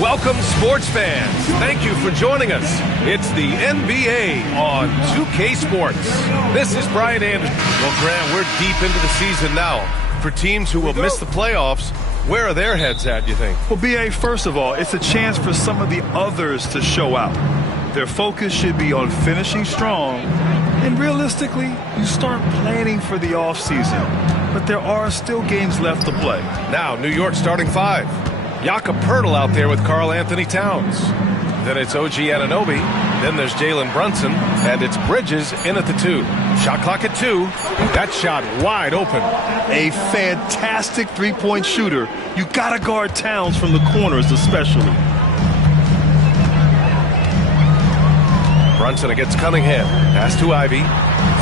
Welcome, sports fans. Thank you for joining us. It's the NBA on 2K Sports. This is Brian Anderson. Well, Grant, we're deep into the season now. For teams who will miss the playoffs, where are their heads at, you think? Well, B.A., first of all, it's a chance for some of the others to show out. Their focus should be on finishing strong. And realistically, you start planning for the offseason. But there are still games left to play. Now, New York starting five. Jakob Poeltl out there with Karl Anthony Towns. Then it's OG Anunoby. Then there's Jalen Brunson. And it's Bridges in at the 2. Shot clock at 2. That shot wide open. A fantastic three-point shooter. You got to guard Towns from the corners especially. Brunson against Cunningham. Pass to Ivy.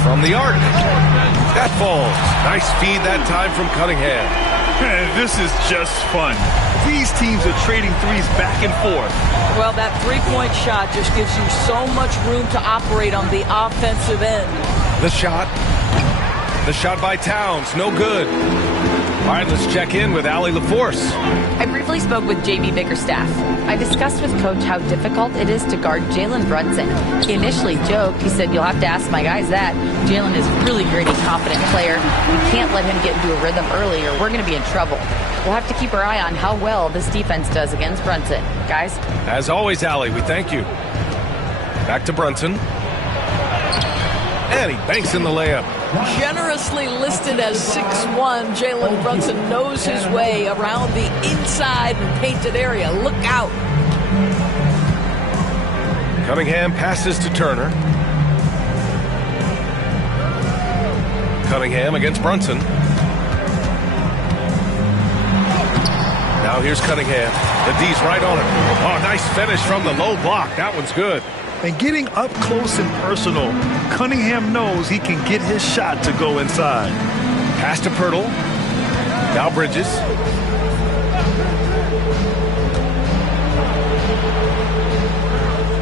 From the arc. That falls. Nice feed that time from Cunningham. Man, this is just fun. These teams are trading threes back and forth. Well, that three-point shot just gives you so much room to operate on the offensive end. The shot. The shot by Towns. No good. All right, let's check in with Allie LaForce. I briefly spoke with J.B. Bickerstaff. I discussed with Coach how difficult it is to guard Jalen Brunson. He initially joked. He said, "You'll have to ask my guys that. Jalen is a really gritty, confident player. We can't let him get into a rhythm early or we're going to be in trouble. We'll have to keep our eye on how well this defense does against Brunson." Guys? As always, Allie, we thank you. Back to Brunson. And he banks in the layup. Generously listed as 6'1", Jalen Brunson knows his way around the inside and painted area. Look out. Cunningham passes to Turner. Cunningham against Brunson. Now here's Cunningham. The D's right on him. Oh, nice finish from the low block. That one's good. And getting up close and personal, Cunningham knows he can get his shot to go inside. Pass to Poeltl. Now Bridges.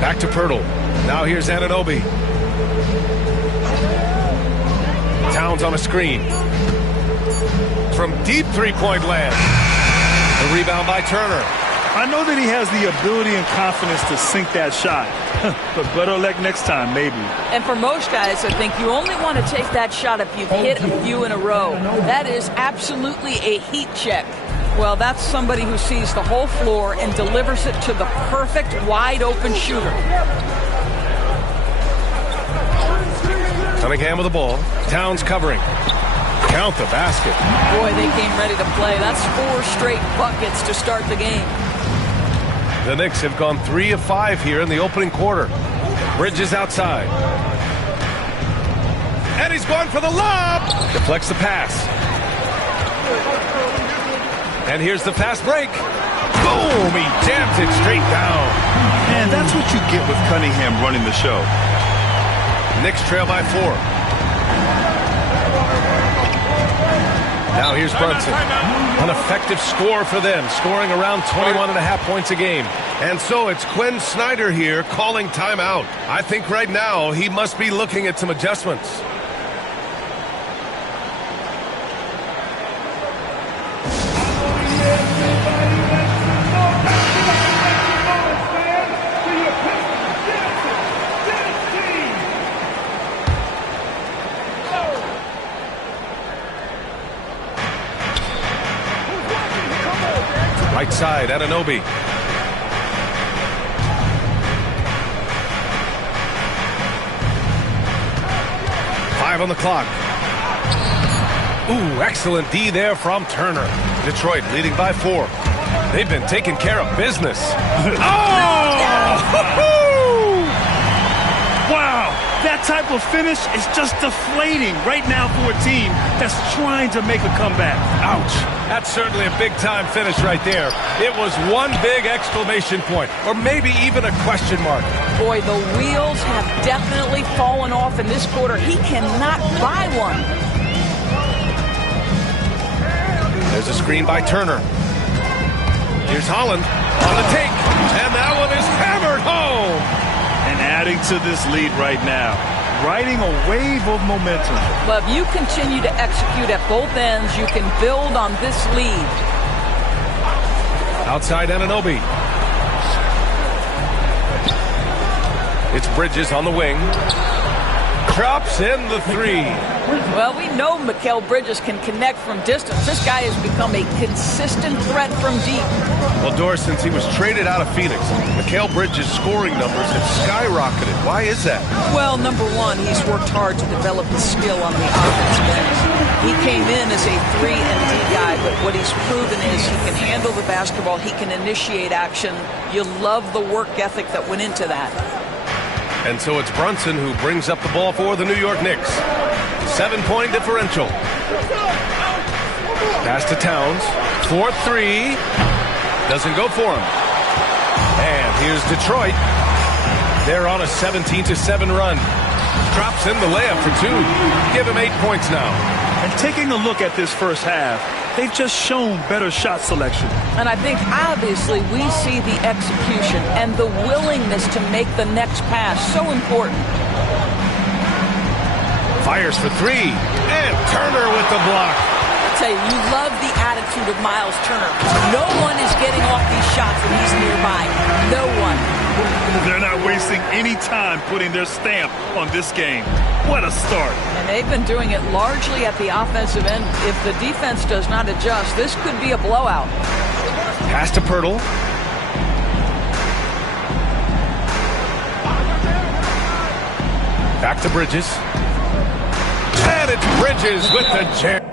Back to Poeltl. Now here's Anunoby. Towns on a screen. From deep three-point land. The rebound by Turner. I know that he has the ability and confidence to sink that shot. But better luck next time, maybe. And for most guys, I think you only want to take that shot if you've hit a few in a row. That is absolutely a heat check. Well, that's somebody who sees the whole floor and delivers it to the perfect wide-open shooter. Cunningham with the ball. Towns covering. Count the basket. Boy, they came ready to play. That's 4 straight buckets to start the game. The Knicks have gone 3 of 5 here in the opening quarter. Bridges outside. And he's going for the lob. Deflects the pass. And here's the fast break. Boom! He jams it straight down. And that's what you get with Cunningham running the show. Knicks trail by 4. Now here's Brunson. An effective score for them, scoring around 21.5 points a game. And so it's Quinn Snyder here calling timeout. I think right now he must be looking at some adjustments. Right side, Anunoby. Five on the clock. Ooh, excellent D there from Turner. Detroit leading by 4. They've been taking care of business. Oh! Wow, that type of finish is just deflating right now for a team that's trying to make a comeback. Ouch. That's certainly a big-time finish right there. It was one big exclamation point, or maybe even a question mark. Boy, the wheels have definitely fallen off in this quarter. He cannot buy one. There's a screen by Turner. Here's Holland on the take, and that one is hammered home. And adding to this lead right now, riding a wave of momentum. But if you continue to execute at both ends, you can build on this lead. Outside Anunoby. It's Bridges on the wing. Drops in the three. Well, we know Mikal Bridges can connect from distance. This guy has become a consistent threat from deep. Well, Doris, since he was traded out of Phoenix, Mikal Bridges' scoring numbers have skyrocketed. Why is that? Well, number one, he's worked hard to develop his skill on the offensive end. He came in as a 3-and-D guy, but what he's proven is he can handle the basketball, he can initiate action. You love the work ethic that went into that. And so it's Brunson who brings up the ball for the New York Knicks. 7-point differential. Pass to Towns. 4-3. Doesn't go for him. And here's Detroit. They're on a 17-7 run. Drops in the layup for 2. Give him 8 points now. And taking a look at this first half, they've just shown better shot selection. And I think, obviously, we see the execution and the willingness to make the next pass so important. Fires for 3. And Turner with the block. I'll tell you, you love the attitude of Miles Turner. No one is getting off these shots when he's nearby. No one. They're not wasting any time putting their stamp on this game. What a start. And they've been doing it largely at the offensive end. If the defense does not adjust, this could be a blowout. Pass to Pirtle. Back to Bridges. And it's Bridges with the jam.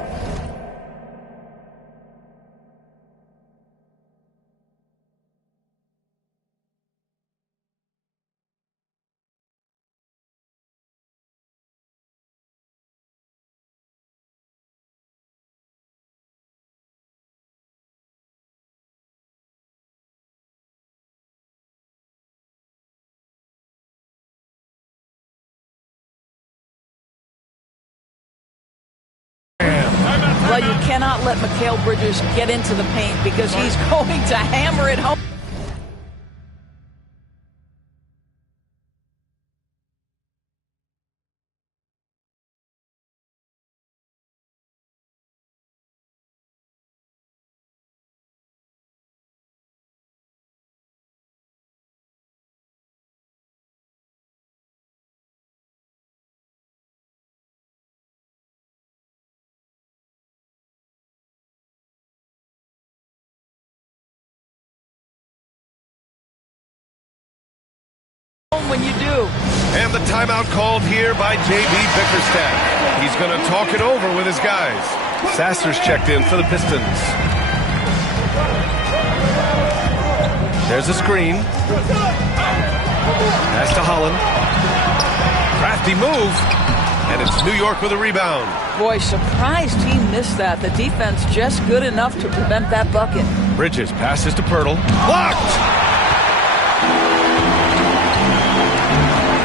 Well, you cannot let Mikal Bridges get into the paint because he's going to hammer it home. When you do. And the timeout called here by J.B. Bickerstaff. He's going to talk it over with his guys. Sasser's checked in for the Pistons. There's a screen. Pass to Holland. Crafty move. And it's New York with a rebound. Boy, surprised he missed that. The defense just good enough to prevent that bucket. Bridges passes to Pirtle. Blocked!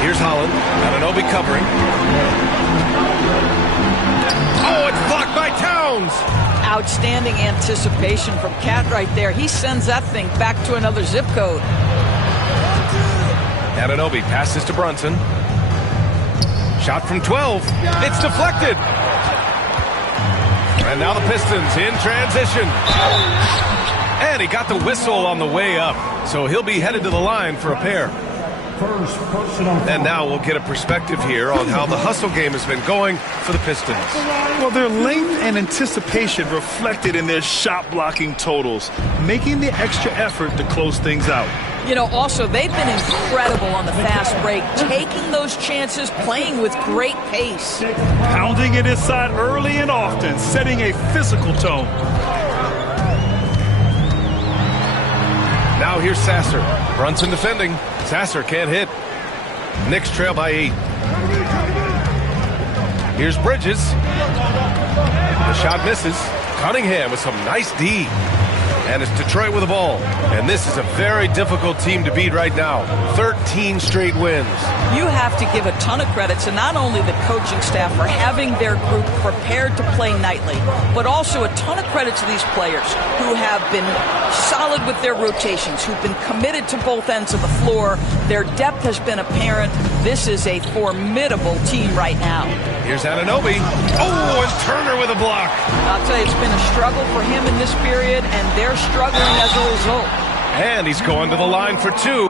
Here's Holland. Anunoby covering. Oh, it's blocked by Towns. Outstanding anticipation from Cat right there. He sends that thing back to another zip code. Anunoby passes to Brunson. Shot from 12. It's deflected. And now the Pistons in transition. And he got the whistle on the way up. So he'll be headed to the line for a pair. And now we'll get a perspective here on how the hustle game has been going for the Pistons. Well, their length and anticipation reflected in their shot blocking totals, making the extra effort to close things out. You know, also, they've been incredible on the fast break, taking those chances, playing with great pace. Pounding it inside early and often, setting a physical tone. Now here's Sasser. Brunson defending. Sasser can't hit. Knicks trail by 8. Here's Bridges. The shot misses. Cunningham with some nice D. And it's Detroit with the ball. And this is a very difficult team to beat right now. 13 straight wins. You have to give a ton of credit to not only the coaching staff for having their group prepared to play nightly, but also a ton of credit to these players who have been solid with their rotations, who've been committed to both ends of the floor. Their depth has been apparent. This is a formidable team right now. Here's Anunoby. Oh, and Turner with a block. I'll tell you, it's been a struggle for him in this period, and they're struggling as a result. And he's going to the line for 2.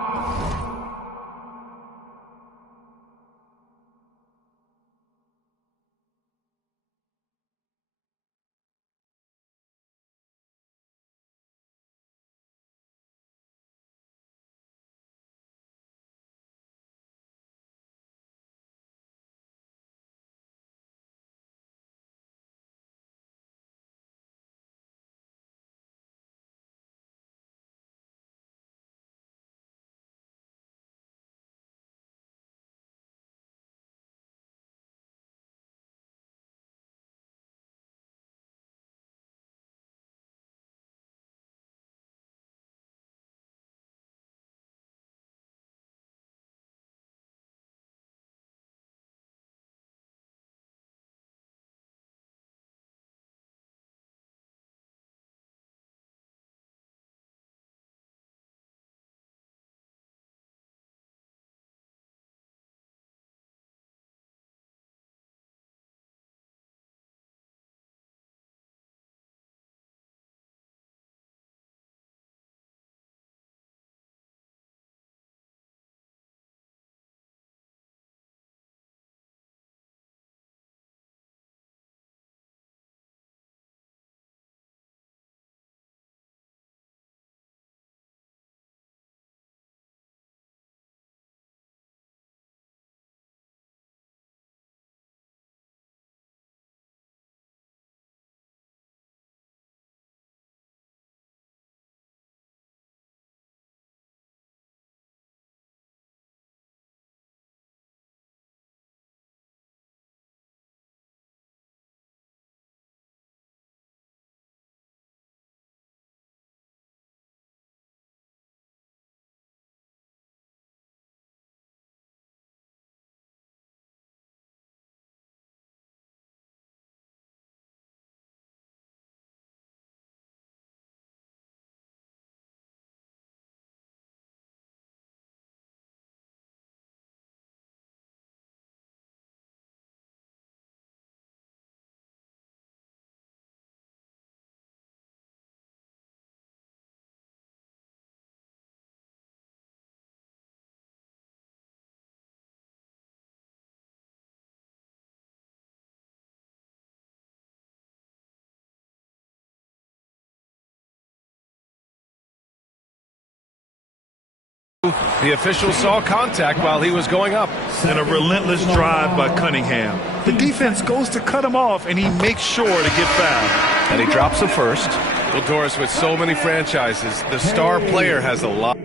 The official saw contact while he was going up. And a relentless drive by Cunningham. The defense goes to cut him off, and he makes sure to get fouled. And he drops the first. Well, Doris, with so many franchises, the star player has a lot.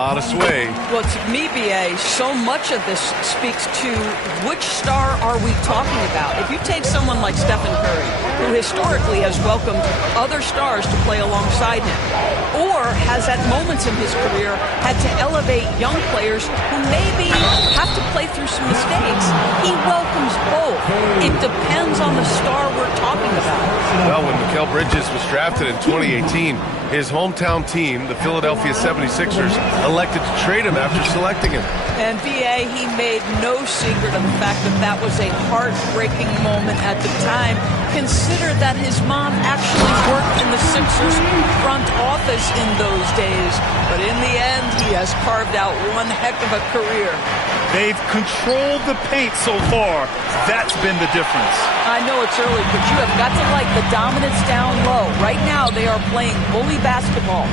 On a sway. Well, to me, BA, so much of this speaks to which star are we talking about. If you take someone like Stephen Curry, who historically has welcomed other stars to play alongside him, or has at moments in his career had to elevate young players who maybe have to play through some mistakes, he welcomes both. It depends on the star we're talking about. Well, when Mikal Bridges was drafted in 2018, his hometown team, the Philadelphia 76ers, elected to trade him after selecting him. And BA, he made no secret of the fact that that was a heartbreaking moment at the time. Consider that his mom actually worked in the Sixers front office in those days. But in the end, he has carved out one heck of a career. They've controlled the paint so far. That's been the difference. I know it's early, but you have got to like the dominance down low. Right now, they are playing bully basketball.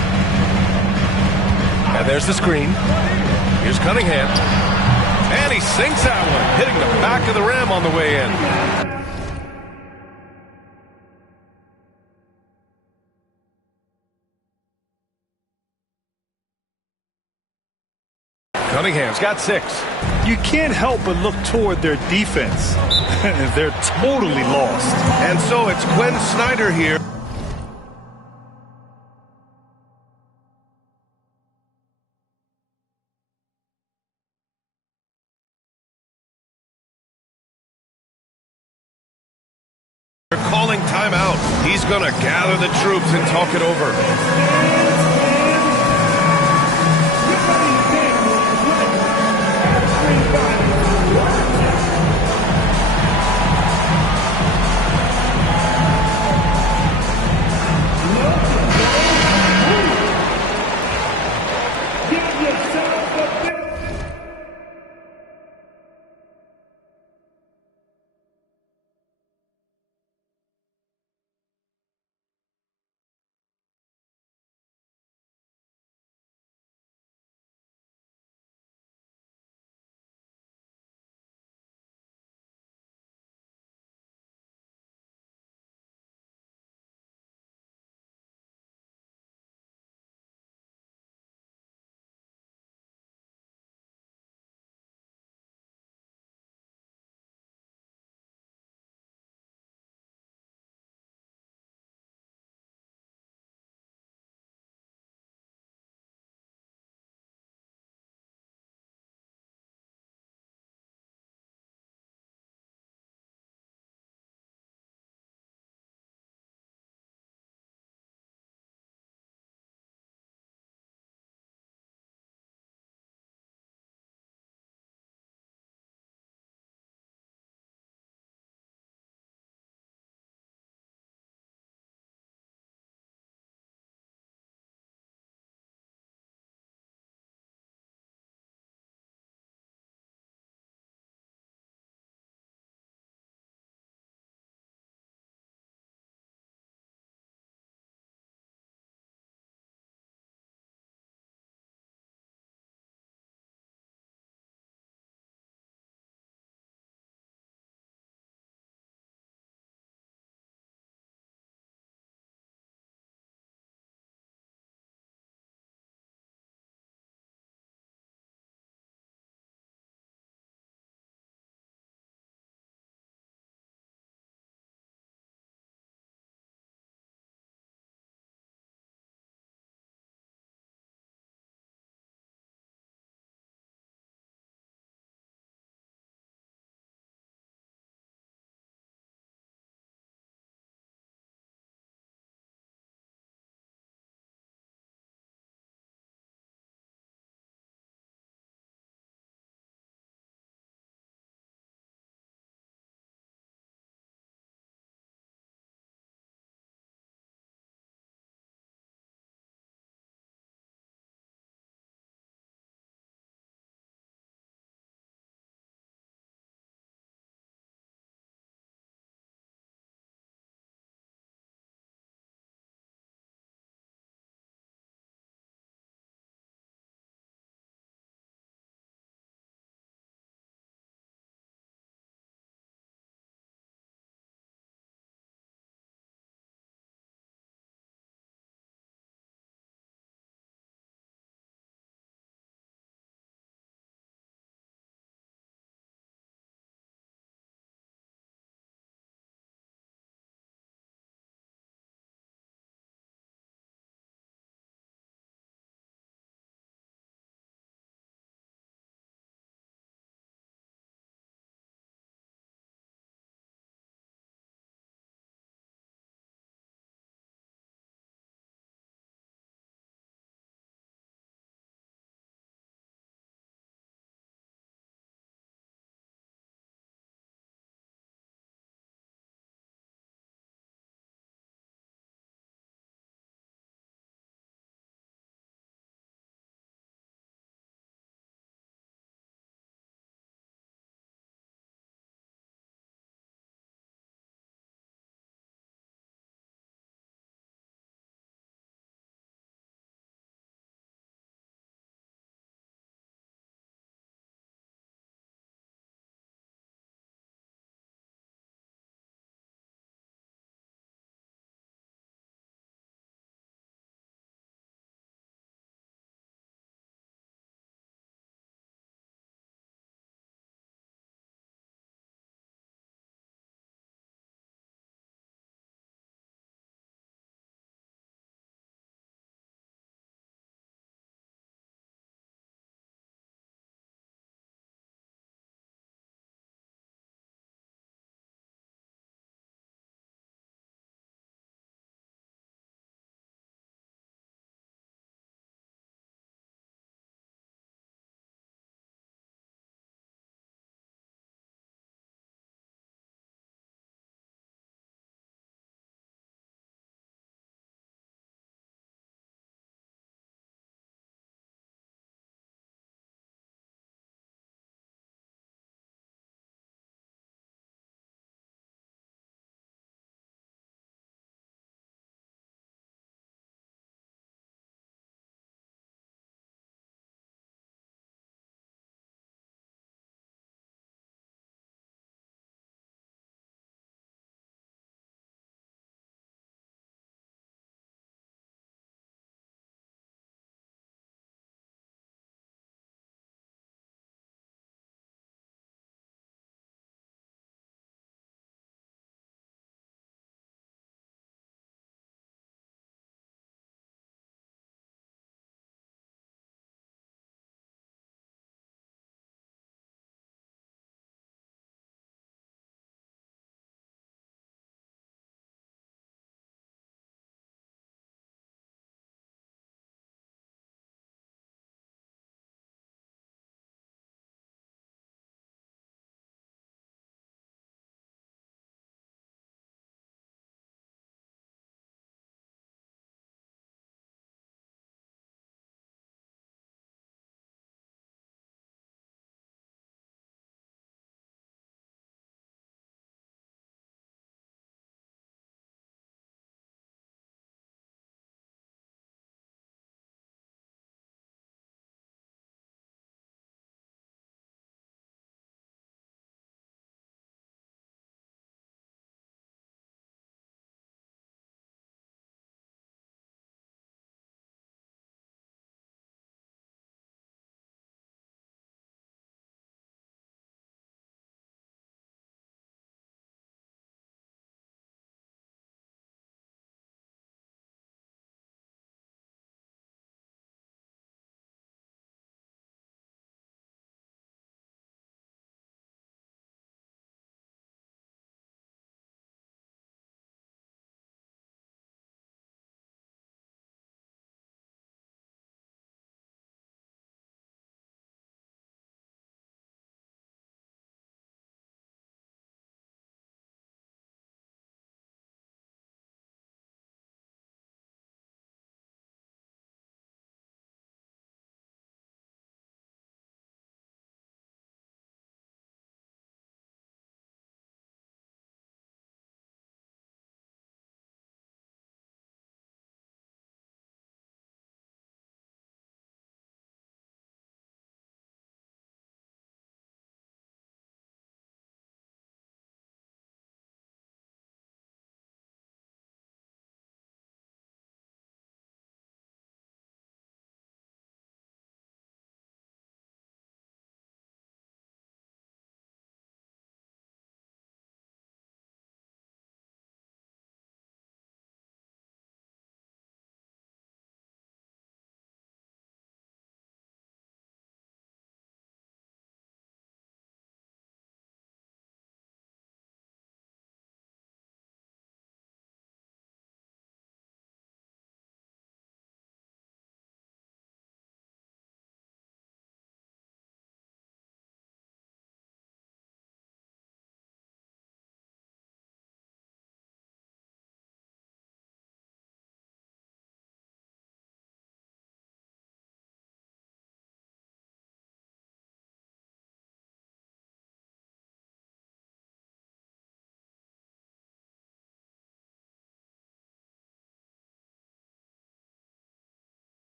And there's the screen. Here's Cunningham. And he sinks that one, hitting the back of the rim on the way in. Cunningham's got 6. You can't help but look toward their defense. They're totally lost. And so it's Quinn Snyder here. They're calling timeout. He's going to gather the troops and talk it over.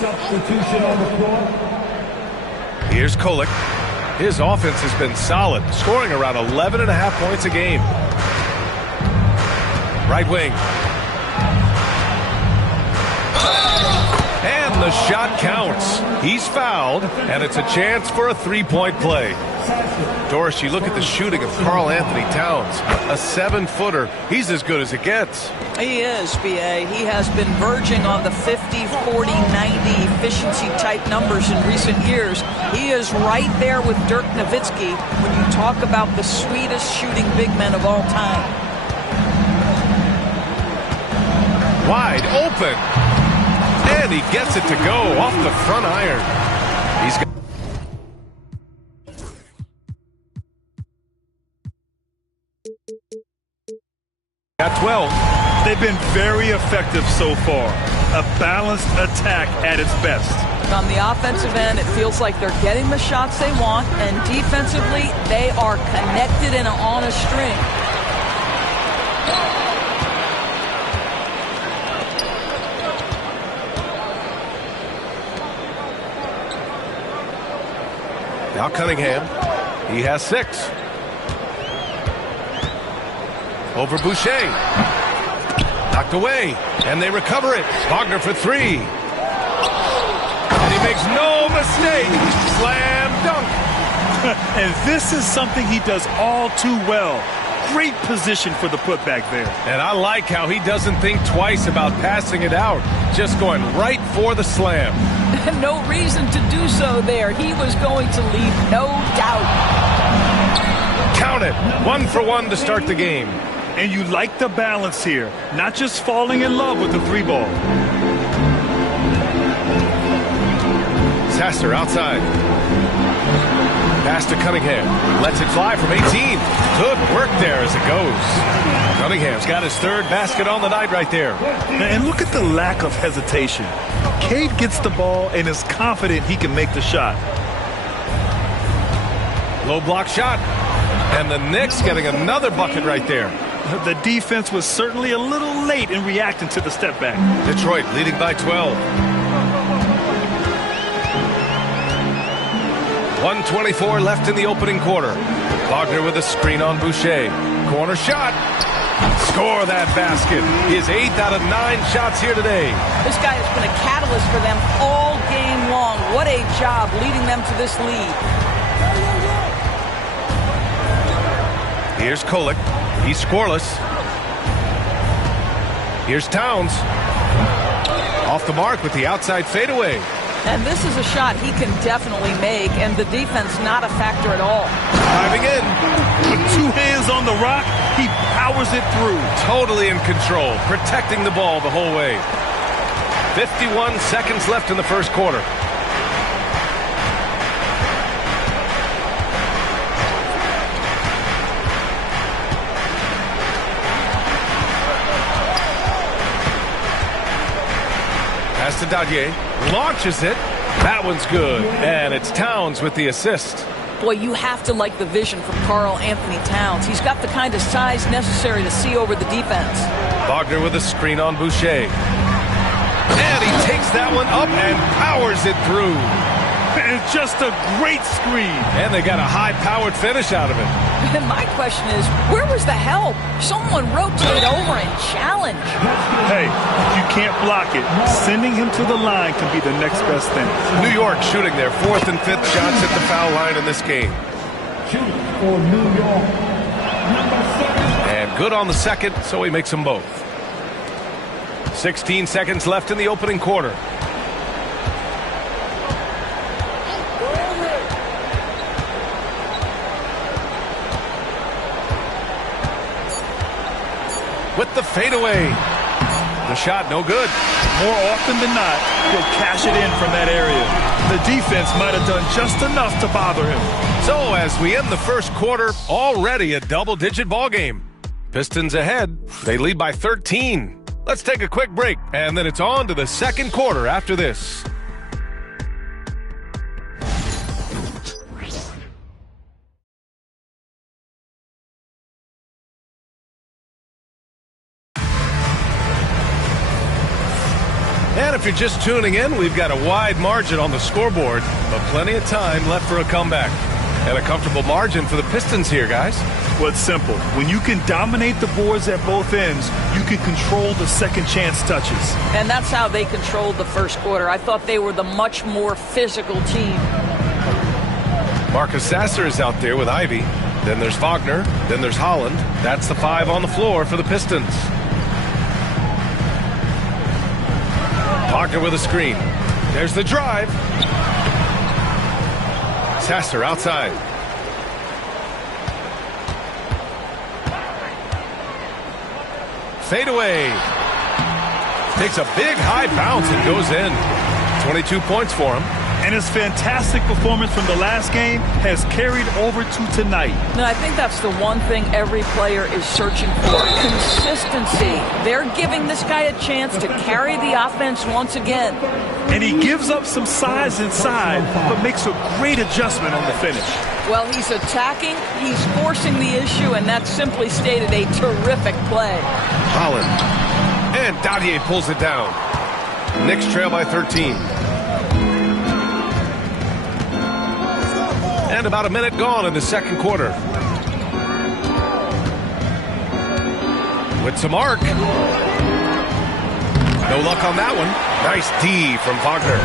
Substitution on the floor. Here's Kolek. His offense has been solid, scoring around 11.5 points a game. Right wing. And the shot counts. He's fouled, and it's a chance for a three-point play. Doris, you look at the shooting of Karl Anthony Towns, a 7-footer. He's as good as it gets. He is, B.A. He has been verging on the 50, 40, 90 efficiency type numbers in recent years. He is right there with Dirk Nowitzki when you talk about the sweetest shooting big men of all time. Wide open. And he gets it to go off the front iron. He's got 12. They've been very effective so far. A balanced attack at its best. On the offensive end, it feels like they're getting the shots they want, and defensively, they are connected and on a string. Now Cunningham. He has 6. Over Boucher. Knocked away. And they recover it. Wagner for 3. And he makes no mistake. Slam dunk. And this is something he does all too well. Great position for the putback there. And I like how he doesn't think twice about passing it out. Just going right for the slam. No reason to do so there. He was going to leave no doubt. Count it. 1 for 1 to start the game. And you like the balance here. Not just falling in love with the 3-ball. Sasser outside. Pass to Cunningham. Lets it fly from 18. Good work there as it goes. Cunningham's got his 3rd basket on the night right there. And look at the lack of hesitation. Cade gets the ball and is confident he can make the shot. Low block shot. And the Knicks getting another bucket right there. The defense was certainly a little late in reacting to the step back. Detroit leading by 12. 1:24 left in the opening quarter. Wagner with a screen on Boucher. Corner shot. Score that basket. His 8th out of 9 shots here today. This guy has been a catalyst for them all game long. What a job leading them to this lead. Here's Kolek. He's scoreless. Here's Towns. Off the mark with the outside fadeaway. And this is a shot he can definitely make, and the defense not a factor at all. Diving in. With 2 hands on the rock, he powers it through. Totally in control, protecting the ball the whole way. 51 seconds left in the first quarter. Pass to Dadier. Launches it. That one's good. And it's Towns with the assist. Boy, you have to like the vision from Karl Anthony Towns. He's got the kind of size necessary to see over the defense. Wagner with a screen on Boucher. And he takes that one up and powers it through. And just a great screen. And they got a high-powered finish out of it. And my question is, where was the help? Someone rotate over and challenge. Hey, you can't block it. Sending him to the line can be the next best thing. New York shooting their 4th and 5th shots at the foul line in this game. Shooting for New York. Number 7. And good on the second, so he makes them both. 16 seconds left in the opening quarter. With the fadeaway. The shot no good. More often than not, he'll cash it in from that area. The defense might have done just enough to bother him. So as we end the first quarter, already a double-digit ball game. Pistons ahead. They lead by 13. Let's take a quick break, and then it's on to the second quarter after this. And if you're just tuning in, we've got a wide margin on the scoreboard, but plenty of time left for a comeback. And a comfortable margin for the Pistons here, guys. Well, it's simple. When you can dominate the boards at both ends, you can control the second chance touches. And that's how they controlled the first quarter. I thought they were the much more physical team. Marcus Sasser is out there with Ivy. Then there's Wagner. Then there's Holland. That's the 5 on the floor for the Pistons. Wagner with a screen. There's the drive. Sasser outside. Fade away. Takes a big high bounce and goes in. 22 points for him. And his fantastic performance from the last game has carried over to tonight. No, I think that's the one thing every player is searching for. Consistency. They're giving this guy a chance to carry the offense once again. And he gives up some size inside, but makes a great adjustment on the finish. Well, he's attacking, he's forcing the issue, and that's simply stated a terrific play. Holland. And Dadier pulls it down. Knicks trail by 13. And about a minute gone in the second quarter. With some arc. No luck on that one. Nice D from Wagner.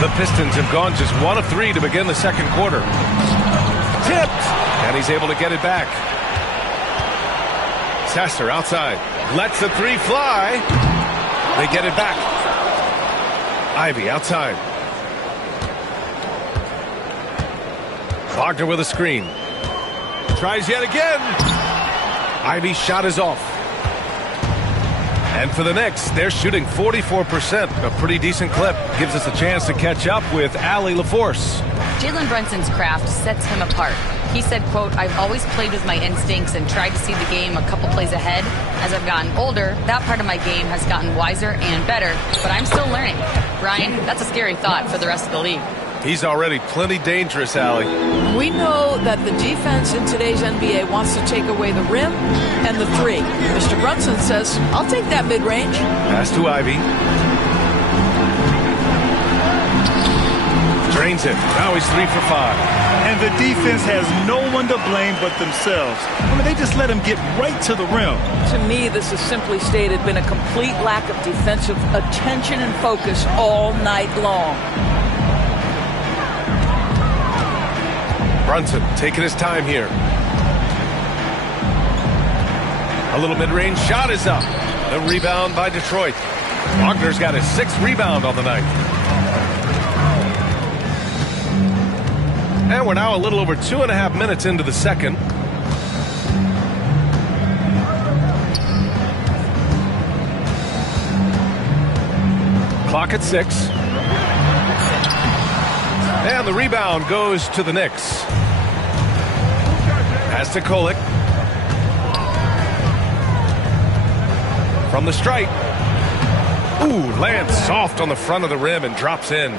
The Pistons have gone just 1 of 3 to begin the second quarter. Tipped. And he's able to get it back. Sasser outside. Lets the 3 fly. They get it back. Ivy outside. Wagner with a screen. Tries yet again. Ivy's shot is off. And for the Knicks, they're shooting 44%. A pretty decent clip. Gives us a chance to catch up with Allie LaForce. Jalen Brunson's craft sets him apart. He said, quote, "I've always played with my instincts and tried to see the game a couple plays ahead. As I've gotten older, that part of my game has gotten wiser and better, but I'm still learning." Brian, that's a scary thought for the rest of the league. He's already plenty dangerous, Allie. We know that the defense in today's NBA wants to take away the rim and the 3. Mr. Brunson says, I'll take that mid-range. Pass to Ivy. Drains it. Now he's 3 for 5. And the defense has no one to blame but themselves. I mean, they just let him get right to the rim. To me, this has simply stated been a complete lack of defensive attention and focus all night long. Brunson taking his time here. A little mid-range shot is up. The rebound by Detroit. Wagner's got his 6th rebound on the night. And we're now a little over 2.5 minutes into the second. Clock at 6. And the rebound goes to the Knicks. Pass to Kolek. From the stripe. Ooh, lands soft on the front of the rim and drops in.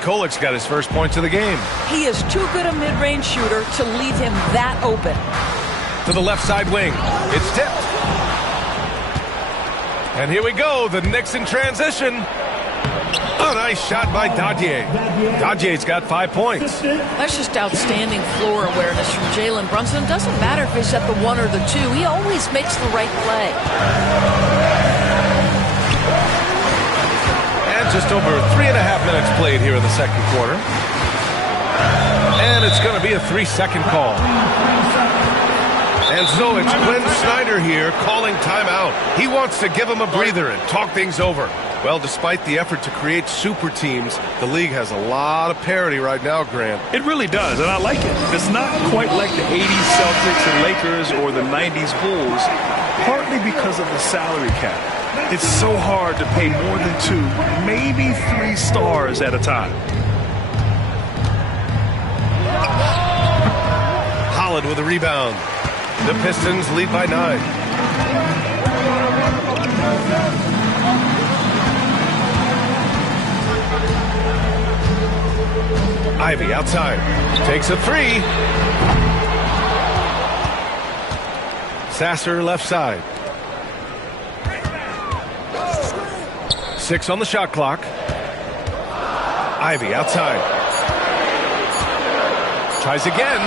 Kolek's got his first points of the game. He is too good a mid-range shooter to leave him that open. To the left side wing. It's tipped. And here we go. The Knicks in transition. A nice shot by Dadier. Dadier's got 5 points. That's just outstanding floor awareness from Jalen Brunson. It doesn't matter if he's at the 1 or the 2. He always makes the right play. And just over 3.5 minutes played here in the second quarter. And it's going to be a 3-second call. And so it's Quinn Snyder here calling timeout. He wants to give him a breather and talk things over. Well, despite the effort to create super teams, the league has a lot of parity right now, Grant. It really does, and I like it. It's not quite like the 80s Celtics and Lakers or the 90s Bulls, partly because of the salary cap. It's so hard to pay more than 2, maybe 3 stars at a time. Holland with a rebound. The Pistons lead by 9. Ivy outside. Takes a 3. Sasser left side. 6 on the shot clock. Ivy outside. Tries again.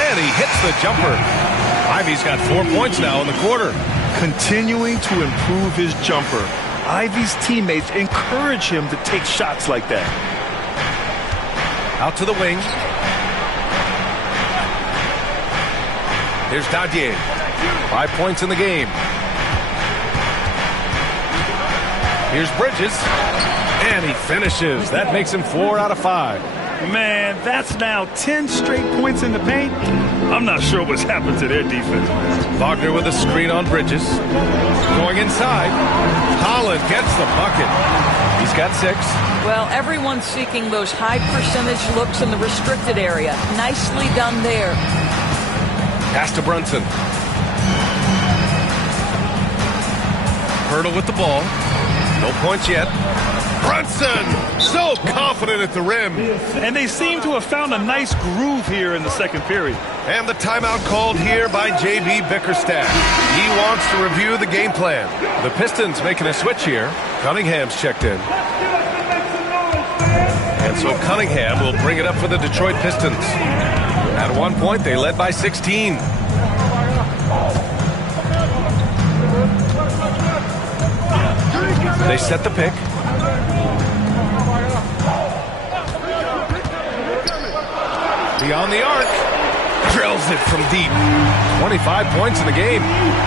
And he hits the jumper. Ivy's got 4 points now in the quarter. Continuing to improve his jumper. Ivy's teammates encourage him to take shots like that. Out to the wing. Here's Dadier. 5 points in the game. Here's Bridges. And he finishes. That makes him 4 out of 5. Man, that's now 10 straight points in the paint. I'm not sure what's happened to their defense. Wagner with a screen on Bridges. Going inside. Holland gets the bucket. He's got 6. Well, everyone's seeking those high percentage looks in the restricted area. Nicely done there. Pass to Brunson. Hurdle with the ball. No points yet. Brunson, so confident at the rim. And they seem to have found a nice groove here in the second period. And the timeout called here by J.B. Bickerstaff. He wants to review the game plan. The Pistons making a switch here. Cunningham's checked in. And so Cunningham will bring it up for the Detroit Pistons. At one point, they led by 16. They set the pick. Beyond the arc. Drills it from deep. 25 points in the game.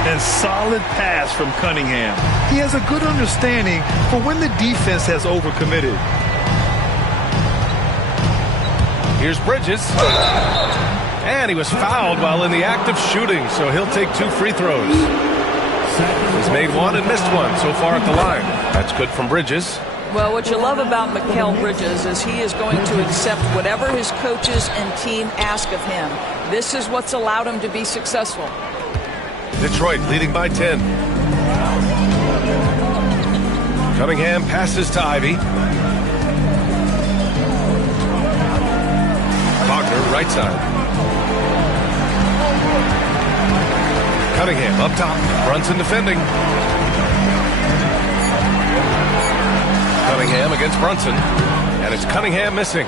And solid pass from Cunningham. He has a good understanding for when the defense has overcommitted. Here's Bridges. And he was fouled while in the act of shooting, so he'll take 2 free throws. He's made 1 and missed 1 so far at the line. That's good from Bridges. Well, what you love about Mikal Bridges is he is going to accept whatever his coaches and team ask of him. This is what's allowed him to be successful. Detroit leading by 10. Cunningham passes to Ivy. Wagner, right side. Cunningham up top. Brunson defending. Cunningham against Brunson. And it's Cunningham missing.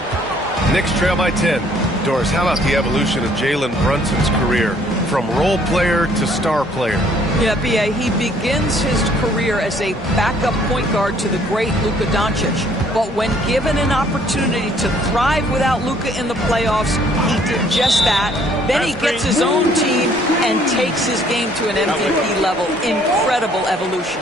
Knicks trail by 10. Doris, how about the evolution of Jalen Brunson's career? From role player to star player. Yeah, B.A., he begins his career as a backup point guard to the great Luka Doncic. But when given an opportunity to thrive without Luka in the playoffs, he did just that. Then he gets his own team and takes his game to an MVP level. Incredible evolution.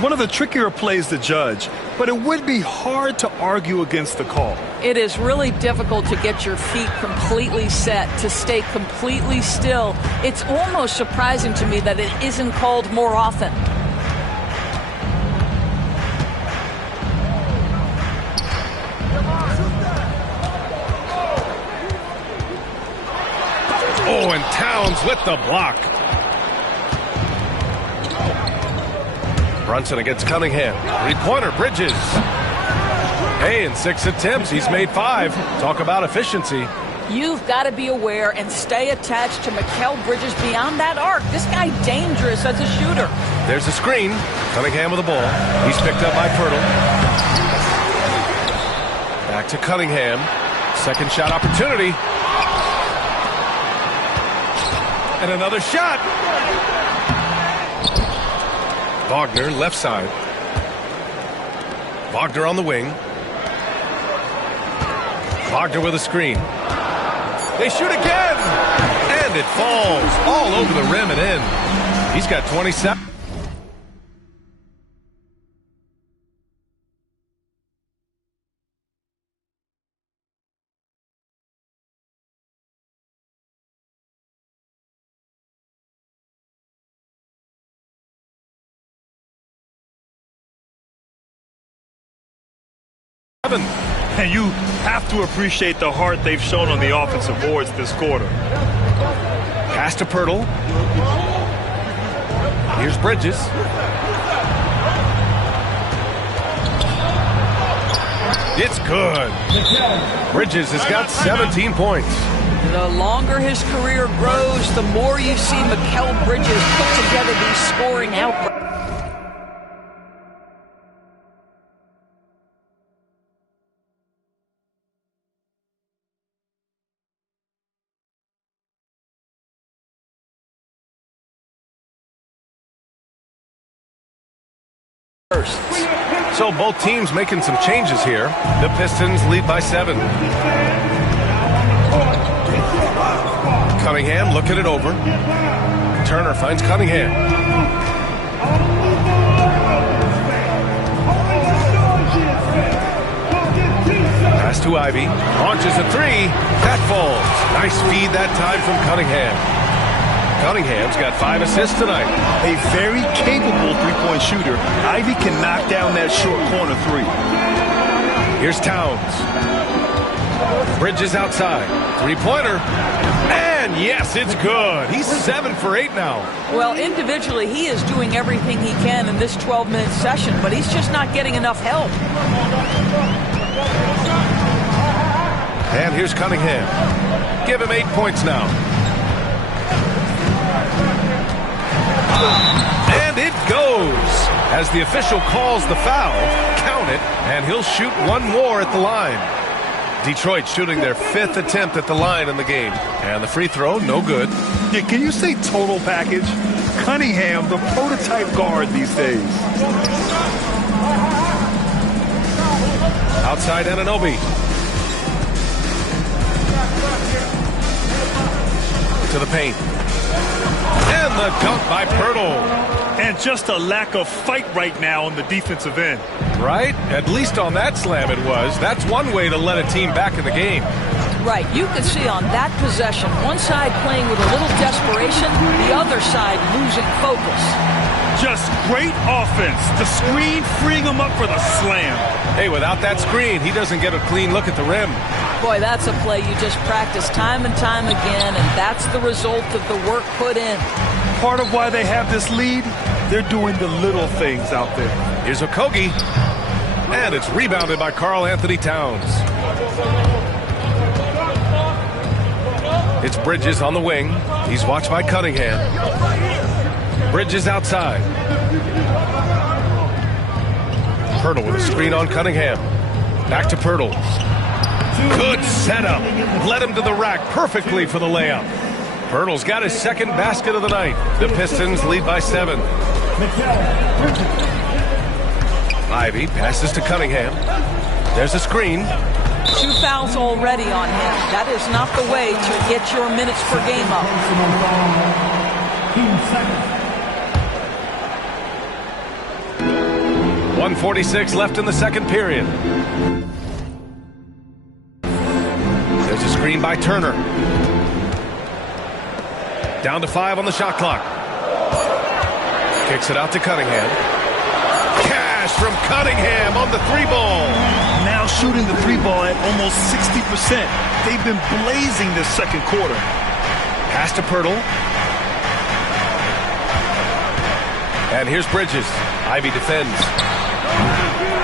One of the trickier plays to judge, but it would be hard to argue against the call. It is really difficult to get your feet completely set, to stay completely still. It's almost surprising to me that it isn't called more often. Oh, and Towns with the block. Brunson against Cunningham. 3-pointer, Bridges. Hey, in 6 attempts, he's made 5. Talk about efficiency. You've got to be aware and stay attached to Mikal Bridges beyond that arc. This guy dangerous as a shooter. There's a screen. Cunningham with the ball. He's picked up by Pirtle. Back to Cunningham. Second shot opportunity. And another shot. Wagner, left side. Wagner on the wing. Wagner with a screen. They shoot again! And it falls all over the rim and in. He's got 27. And you have to appreciate the heart they've shown on the offensive boards this quarter. Pass to Pirtle. Here's Bridges. It's good. Bridges has got 17 points. The longer his career grows, the more you see Mikal Bridges put together these scoring outbursts. first. So both teams making some changes here. The Pistons lead by 7. Cunningham looking it over. Turner finds Cunningham. Pass to Ivy. Launches a 3. That falls. Nice feed that time from Cunningham. Cunningham's got 5 assists tonight. A very capable three-point shooter. Ivy can knock down that short corner 3. Here's Towns. Bridges outside. Three-pointer. And yes, it's good. He's 7 for 8 now. Well, individually, he is doing everything he can in this 12-minute session, but he's just not getting enough help. And here's Cunningham. Give him 8 points now. And it goes. As the official calls the foul, count it, and he'll shoot one more at the line. Detroit shooting their 5th attempt at the line in the game. And the free throw, no good. Yeah, can you say total package? Cunningham, the prototype guard these days. Outside Anunoby. To the paint. And the dunk by Pirtle. And just a lack of fight right now on the defensive end. Right? At least on that slam it was. That's one way to let a team back in the game. Right. You could see on that possession, one side playing with a little desperation, the other side losing focus. Just great offense. The screen freeing him up for the slam. Hey, without that screen, he doesn't get a clean look at the rim. Boy, that's a play you just practice time and time again, and that's the result of the work put in. Part of why they have this lead, they're doing the little things out there. Here's Okogie. And it's rebounded by Karl Anthony Towns. It's Bridges on the wing. He's watched by Cunningham. Bridges outside. Pirtle with a screen on Cunningham. Back to Pirtle. Good setup. Led him to the rack perfectly for the layup. Pirtle's got his 2nd basket of the night. The Pistons lead by 7. Ivy passes to Cunningham. There's a screen. 2 fouls already on him. That is not the way to get your minutes per game up. 1:46 left in the 2nd period. There's a screen by Turner. Down to 5 on the shot clock. Kicks it out to Cunningham. Cash from Cunningham on the 3-ball. Now shooting the 3-ball at almost 60%. They've been blazing this 2nd quarter. Pass to Pirtle. And here's Bridges. Ivy defends.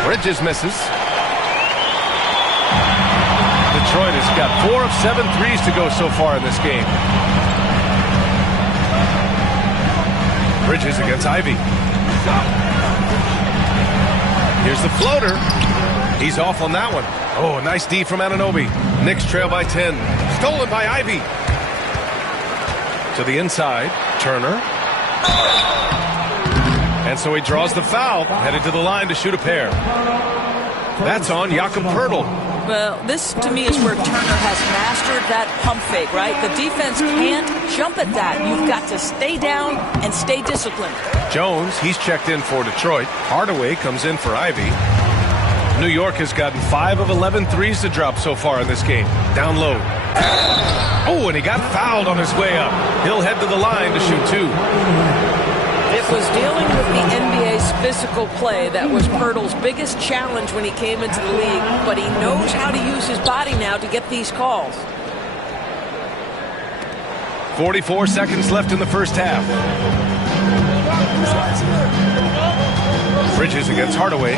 Bridges misses. Detroit has got 4 of 7 threes to go so far in this game. Bridges against Ivy. Here's the floater. He's off on that one. Oh, nice D from Anunoby. Knicks trail by 10. Stolen by Ivy. To the inside. Turner. And so he draws the foul. Headed to the line to shoot a pair. That's on Jakob Pirtle. Well, this to me is where Turner has mastered that pump fake, right? The defense can't jump at that. You've got to stay down and stay disciplined. Jones, he's checked in for Detroit. Hardaway comes in for Ivy. New York has gotten 5 of 11 threes to drop so far in this game. Down low. Oh, and he got fouled on his way up. He'll head to the line to shoot 2. It was dealing with the NBA's physical play that was Pirtle's biggest challenge when he came into the league, but he knows how to use his body now to get these calls. 44 seconds left in the first half. Bridges against Hardaway.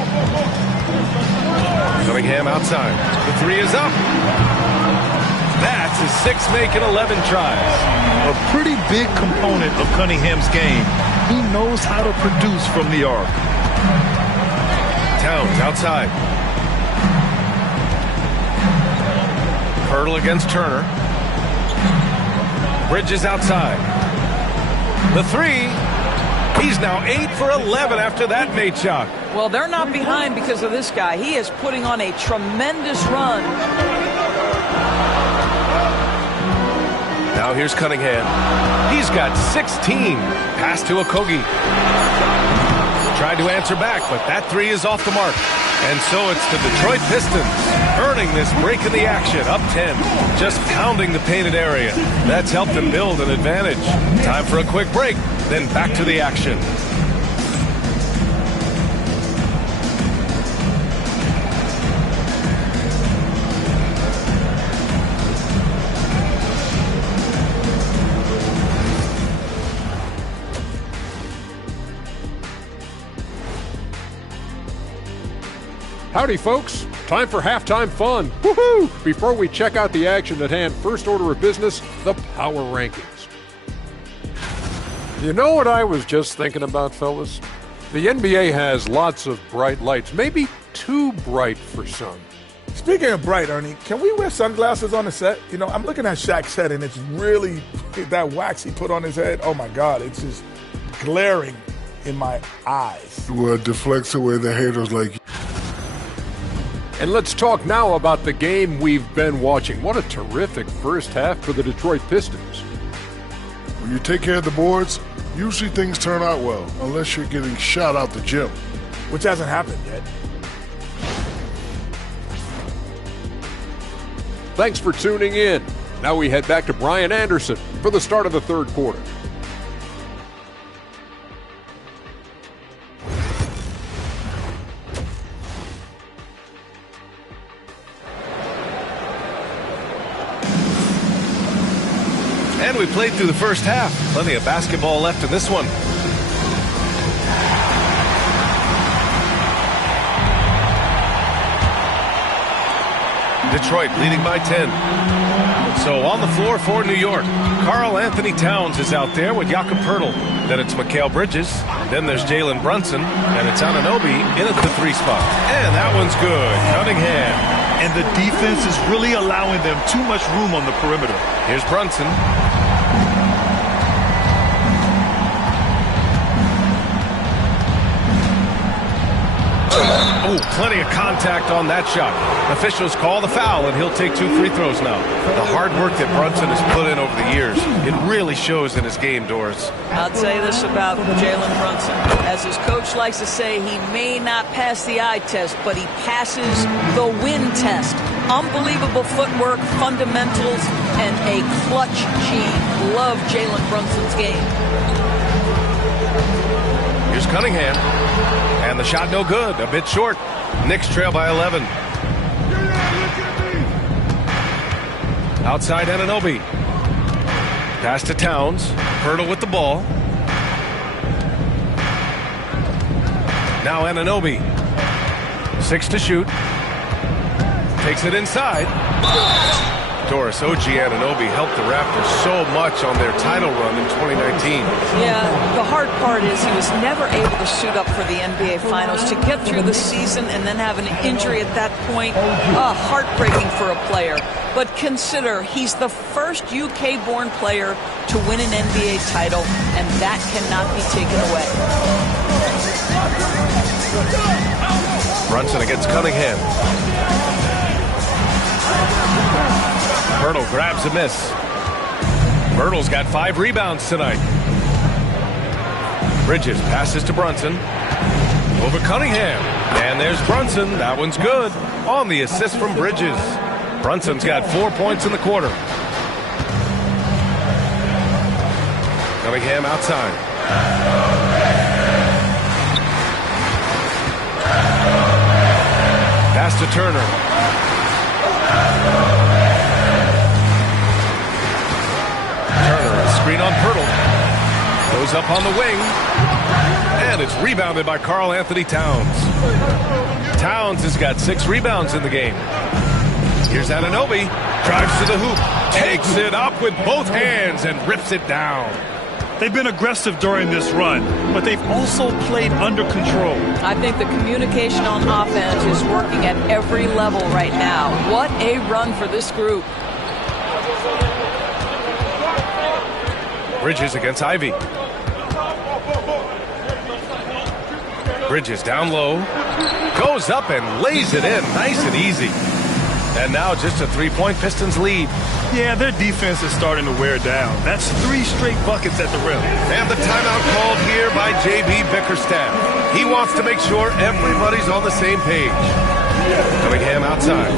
Cunningham outside. The 3 is up. That's his 6th make in 11 tries. A pretty big component of Cunningham's game. He knows how to produce from the arc. Towns outside. Pirtle against Turner. Bridges outside. The 3. He's now 8 for 11 after that made shot. Well, they're not behind because of this guy. He is putting on a tremendous run. Now here's Cunningham. He's got 16. Pass to Okogie. Tried to answer back, but that three is off the mark. And so it's the Detroit Pistons earning this break in the action, up 10, just pounding the painted area. That's helped them build an advantage. Time for a quick break, then back to the action. Howdy, folks. Time for halftime fun. Woohoo! Before we check out the action at hand, first order of business, the power rankings. You know what I was just thinking about, fellas? The NBA has lots of bright lights, maybe too bright for some. Speaking of bright, Ernie, can we wear sunglasses on the set? You know, I'm looking at Shaq's head, and it's really, that wax he put on his head, oh my God, it's just glaring in my eyes. Well, it deflects away the haters like you. And let's talk now about the game we've been watching. What a terrific first half for the Detroit Pistons. When you take care of the boards, usually things turn out well, unless you're getting shot out the gym. Which hasn't happened yet. Thanks for tuning in. Now we head back to Brian Anderson for the start of the third quarter. And we played through the first half. Plenty of basketball left in this one. Detroit leading by 10. So on the floor for New York, Karl Anthony Towns is out there with Jakob Poeltl. Then it's Mikal Bridges. Then there's Jalen Brunson. And it's Anunoby in at the three spot. And that one's good. Cunningham. And the defense is really allowing them too much room on the perimeter. Here's Brunson. Oh, plenty of contact on that shot. Officials call the foul, and he'll take 2 free throws now. The hard work that Brunson has put in over the years, it really shows in his game, Doris. I'll tell you this about Jalen Brunson. As his coach likes to say, he may not pass the eye test, but he passes the win test. Unbelievable footwork, fundamentals, and a clutch gene. Love Jalen Brunson's game. Here's Cunningham. And the shot no good. A bit short. Knicks trail by 11. Outside Anunoby. Pass to Towns. Poeltl with the ball. Now Anunoby. 6 to shoot. Takes it inside. Doris, OG Anunoby helped the Raptors so much on their title run in 2019. Yeah, the hard part is he was never able to suit up for the NBA Finals. To get through the season and then have an injury at that point, heartbreaking for a player. But consider, he's the first UK-born player to win an NBA title, and that cannot be taken away. Brunson against Cunningham. Poeltl grabs a miss. Poeltl's got 5 rebounds tonight. Bridges passes to Brunson. Over Cunningham. And there's Brunson. That one's good. On the assist from Bridges. Brunson's got 4 points in the quarter. Cunningham outside. Pass to Turner. Screen on Poeltl. Goes up on the wing. And it's rebounded by Karl Anthony Towns. Towns has got 6 rebounds in the game. Here's Anunoby. Drives to the hoop. Takes it up with both hands and rips it down. They've been aggressive during this run, but they've also played under control. I think the communication on offense is working at every level right now. What a run for this group. Bridges against Ivy. Bridges down low. Goes up and lays it in. Nice and easy. And now just a 3-point Pistons lead. Yeah, their defense is starting to wear down. That's 3 straight buckets at the rim. And the timeout called here by J.B. Bickerstaff. He wants to make sure everybody's on the same page. Cunningham outside.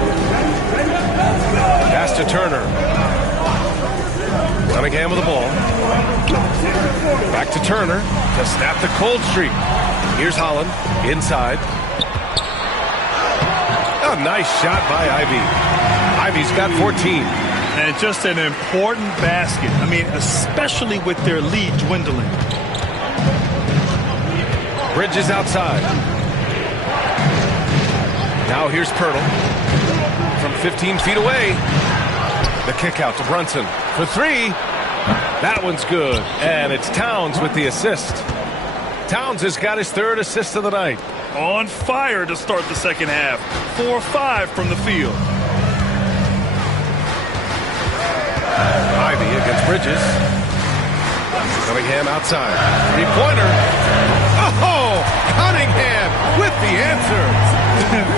Pass to Turner. Cunningham with the ball. Back to Turner to snap the cold streak. Here's Holland inside. A nice shot by Ivy. Ivy's got 14. And just an important basket. I mean, especially with their lead dwindling. Bridges outside. Now here's Pirtle. From 15 feet away. The kick out to Brunson for 3. That one's good. And it's Towns with the assist. Towns has got his 3rd assist of the night. On fire to start the second half. 4-5 from the field. Ivy against Bridges. Cunningham outside. 3-pointer. Oh, Cunningham with the answer.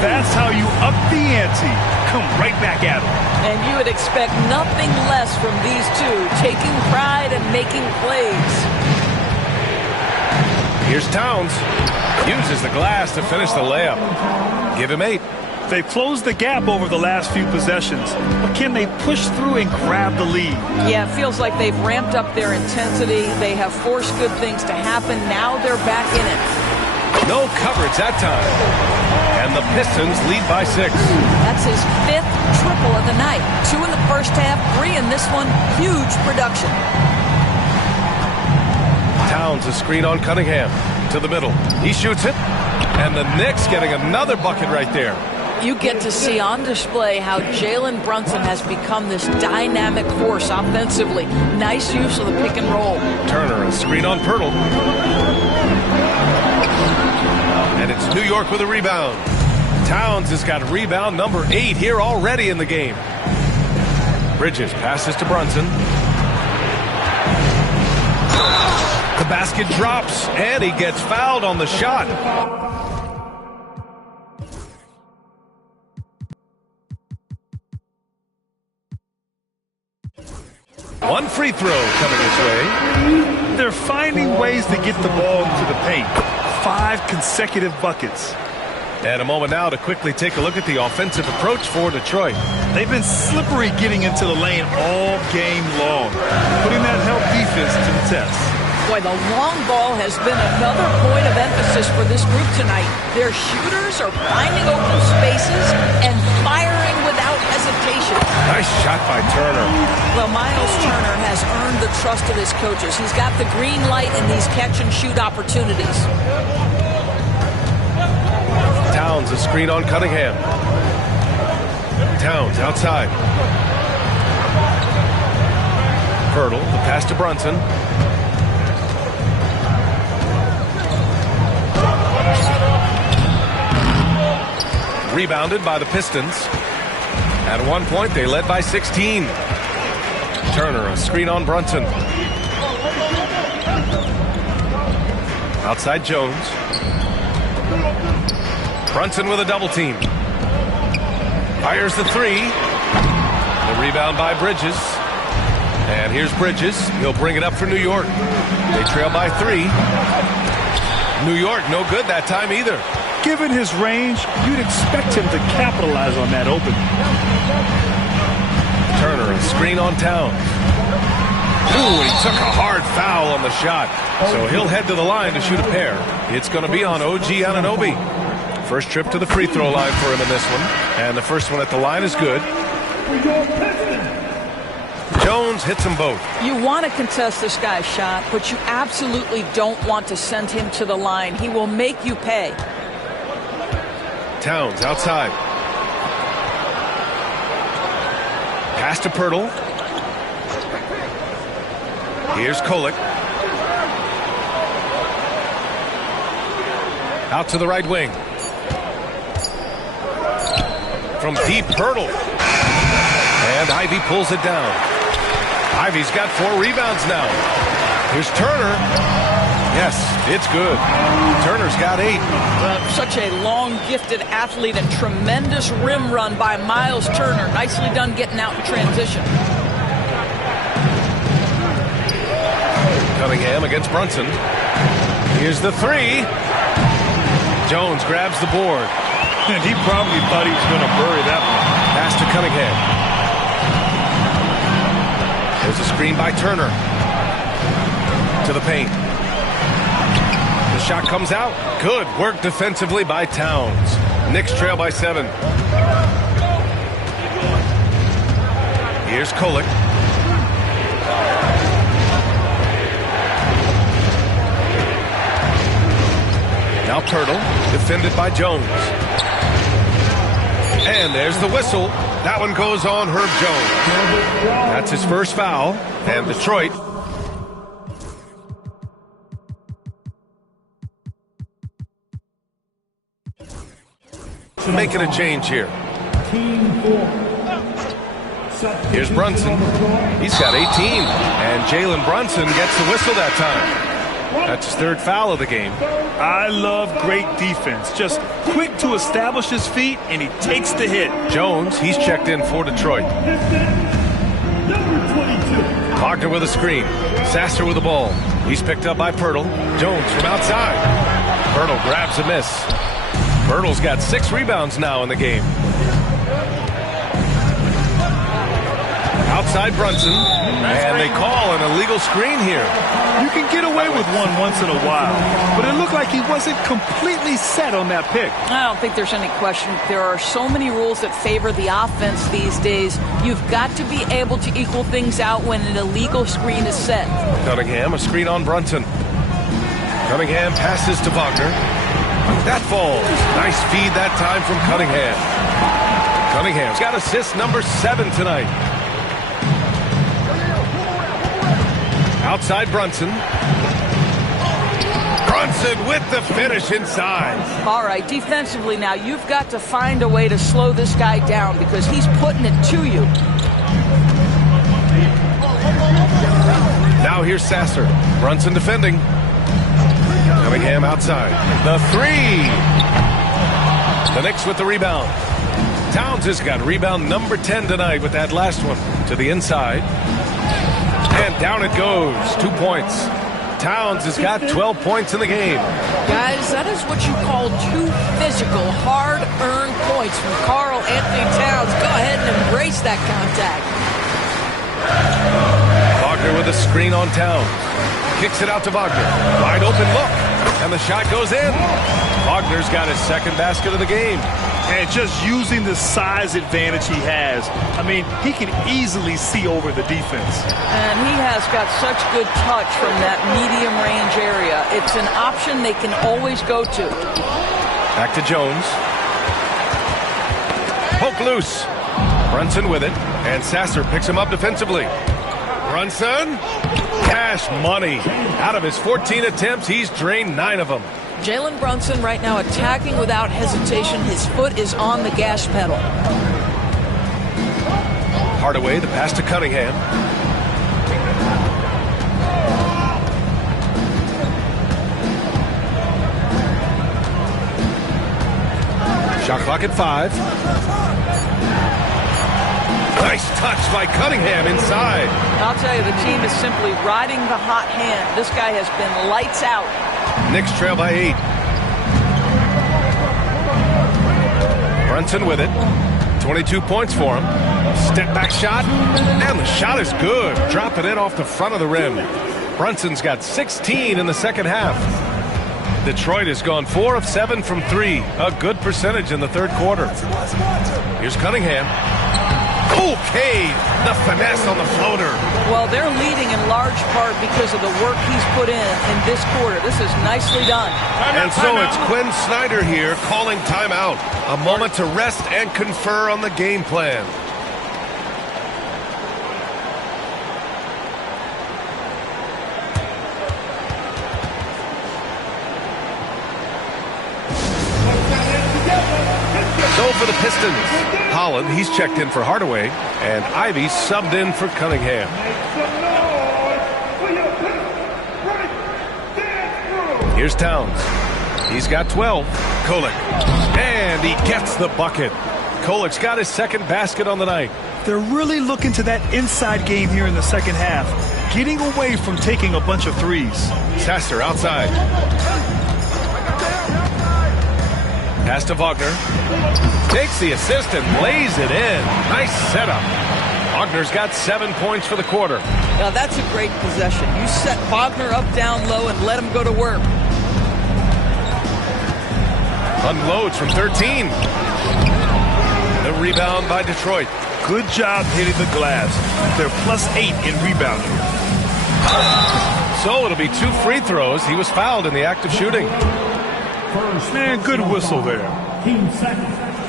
That's how you up the ante. Come right back at him. And you would expect nothing less from these two, taking pride and making plays. Here's Towns. Uses the glass to finish the layup. Give him 8. They've closed the gap over the last few possessions, but can they push through and grab the lead? Yeah, it feels like they've ramped up their intensity. They have forced good things to happen. Now they're back in it. No coverage that time. And the Pistons lead by 6. That's his 5th triple of the night. 2 in the first half, 3 in this one. Huge production. Towns a screen on Cunningham. To the middle. He shoots it. And the Knicks getting another bucket right there. You get to see on display how Jalen Brunson has become this dynamic force offensively. Nice use of the pick and roll. Turner, a screen on Pirtle. And it's New York with a rebound. Towns has got rebound number 8 here already in the game. Bridges passes to Brunson. The basket drops, and he gets fouled on the shot. One free throw coming his way. They're finding ways to get the ball to the paint. 5 consecutive buckets. And a moment now to quickly take a look at the offensive approach for Detroit. They've been slippery getting into the lane all game long, putting that help defense to the test. Boy, the long ball has been another point of emphasis for this group tonight. Their shooters are finding open spaces and firing without hesitation. Nice shot by Turner. Well, Miles Turner has earned the trust of his coaches. He's got the green light in these catch-and-shoot opportunities. Towns a screen on Cunningham. Towns outside. Pirtle, the pass to Brunson. Rebounded by the Pistons. At one point, they led by 16. Turner, a screen on Brunson. Outside Jones. Brunson with a double team. Fires the 3. The rebound by Bridges. And here's Bridges. He'll bring it up for New York. They trail by 3. New York, no good that time either. Given his range, you'd expect him to capitalize on that opening. Turner, a screen on Towns. Ooh, he took a hard foul on the shot. So he'll head to the line to shoot a pair. It's going to be on OG Anunoby. First trip to the free throw line for him in this one. And the first one at the line is good. Jones hits them both. You want to contest this guy's shot, but you absolutely don't want to send him to the line. He will make you pay. Towns outside. Pass to Pirtle. Here's Kolek. Out to the right wing. From deep, Pirtle. And Ivy pulls it down. Ivy's got 4 rebounds now. Here's Turner. Yes, it's good. Turner's got 8. Such a long, gifted athlete and tremendous rim run by Miles Turner. Nicely done getting out in transition. Cunningham against Brunson. Here's the 3. Jones grabs the board. And he probably thought he was going to bury that one. Pass to Cunningham. There's a screen by Turner. To the paint. The shot comes out. Good work defensively by Towns. Knicks trail by 7. Here's Kolek. Now Pirtle, defended by Jones. And there's the whistle. That one goes on Herb Jones. That's his first foul. And Detroit making a change here. Here's Brunson. He's got 18. And Jalen Brunson gets the whistle that time. That's his 3rd foul of the game. I love great defense. Just quick to establish his feet, and he takes the hit. Jones, he's checked in for Detroit. Wagner with a screen. Sasser with the ball. He's picked up by Pirtle. Jones from outside. Pirtle grabs a miss. Pirtle's got 6 rebounds now in the game. Outside Brunson, and they call an illegal screen here. You can get away with one once in a while, but it looked like he wasn't completely set on that pick. I don't think there's any question. There are so many rules that favor the offense these days. You've got to be able to equal things out when an illegal screen is set. Cunningham, a screen on Brunson. Cunningham passes to Wagner. That falls. Nice feed that time from Cunningham. Cunningham's got assist number 7 tonight. Outside Brunson. Brunson with the finish inside. All right, defensively now, you've got to find a way to slow this guy down because he's putting it to you. Now here's Sasser. Brunson defending. Cunningham outside. The 3. The Knicks with the rebound. Towns has got rebound number 10 tonight with that last one to the inside. And down it goes. 2 points. Towns has got 12 points in the game. Guys, that is what you call 2 physical, hard-earned points from Karl Anthony Towns. Go ahead and embrace that contact. Wagner with a screen on Towns. Kicks it out to Wagner. Wide open look. And the shot goes in. Wagner's got his 2nd basket of the game. And just using the size advantage he has, I mean, he can easily see over the defense. And he has got such good touch from that medium range area. It's an option they can always go to. Back to Jones. Poke loose. Brunson with it. And Sasser picks him up defensively. Brunson. Cash money. Out of his 14 attempts, he's drained 9 of them. Jalen Brunson right now attacking without hesitation. His foot is on the gas pedal. Hardaway, the pass to Cunningham. Shot clock at 5. Nice touch by Cunningham inside. I'll tell you, the team is simply riding the hot hand. This guy has been lights out. Knicks trail by 8. Brunson with it. 22 points for him. Step back shot. And the shot is good. Dropping it off the front of the rim. Brunson's got 16 in the 2nd half. Detroit has gone 4 of 7 from 3. A good percentage in the 3rd quarter. Here's Cunningham. Okay, the finesse on the floater. Well, they're leading in large part because of the work he's put in this quarter. This is nicely done. And so it's Quinn Snyder here calling timeout. A moment to rest and confer on the game plan. So for the Pistons, Holland, he's checked in for Hardaway, and Ivy subbed in for Cunningham. Here's Towns. He's got 12. Kolek. And he gets the bucket. Kolek's got his second basket on the night. They're really looking to that inside game here in the second half, getting away from taking a bunch of threes. Sasser outside. Pass to Wagner. Takes the assist and lays it in. Nice setup. Wagner's got 7 points for the quarter. Now that's a great possession. You set Wagner up down low and let him go to work. Unloads from 13. The rebound by Detroit. Good job hitting the glass. They're +8 in rebounding. So it'll be 2 free throws. He was fouled in the act of shooting. Man, good whistle there.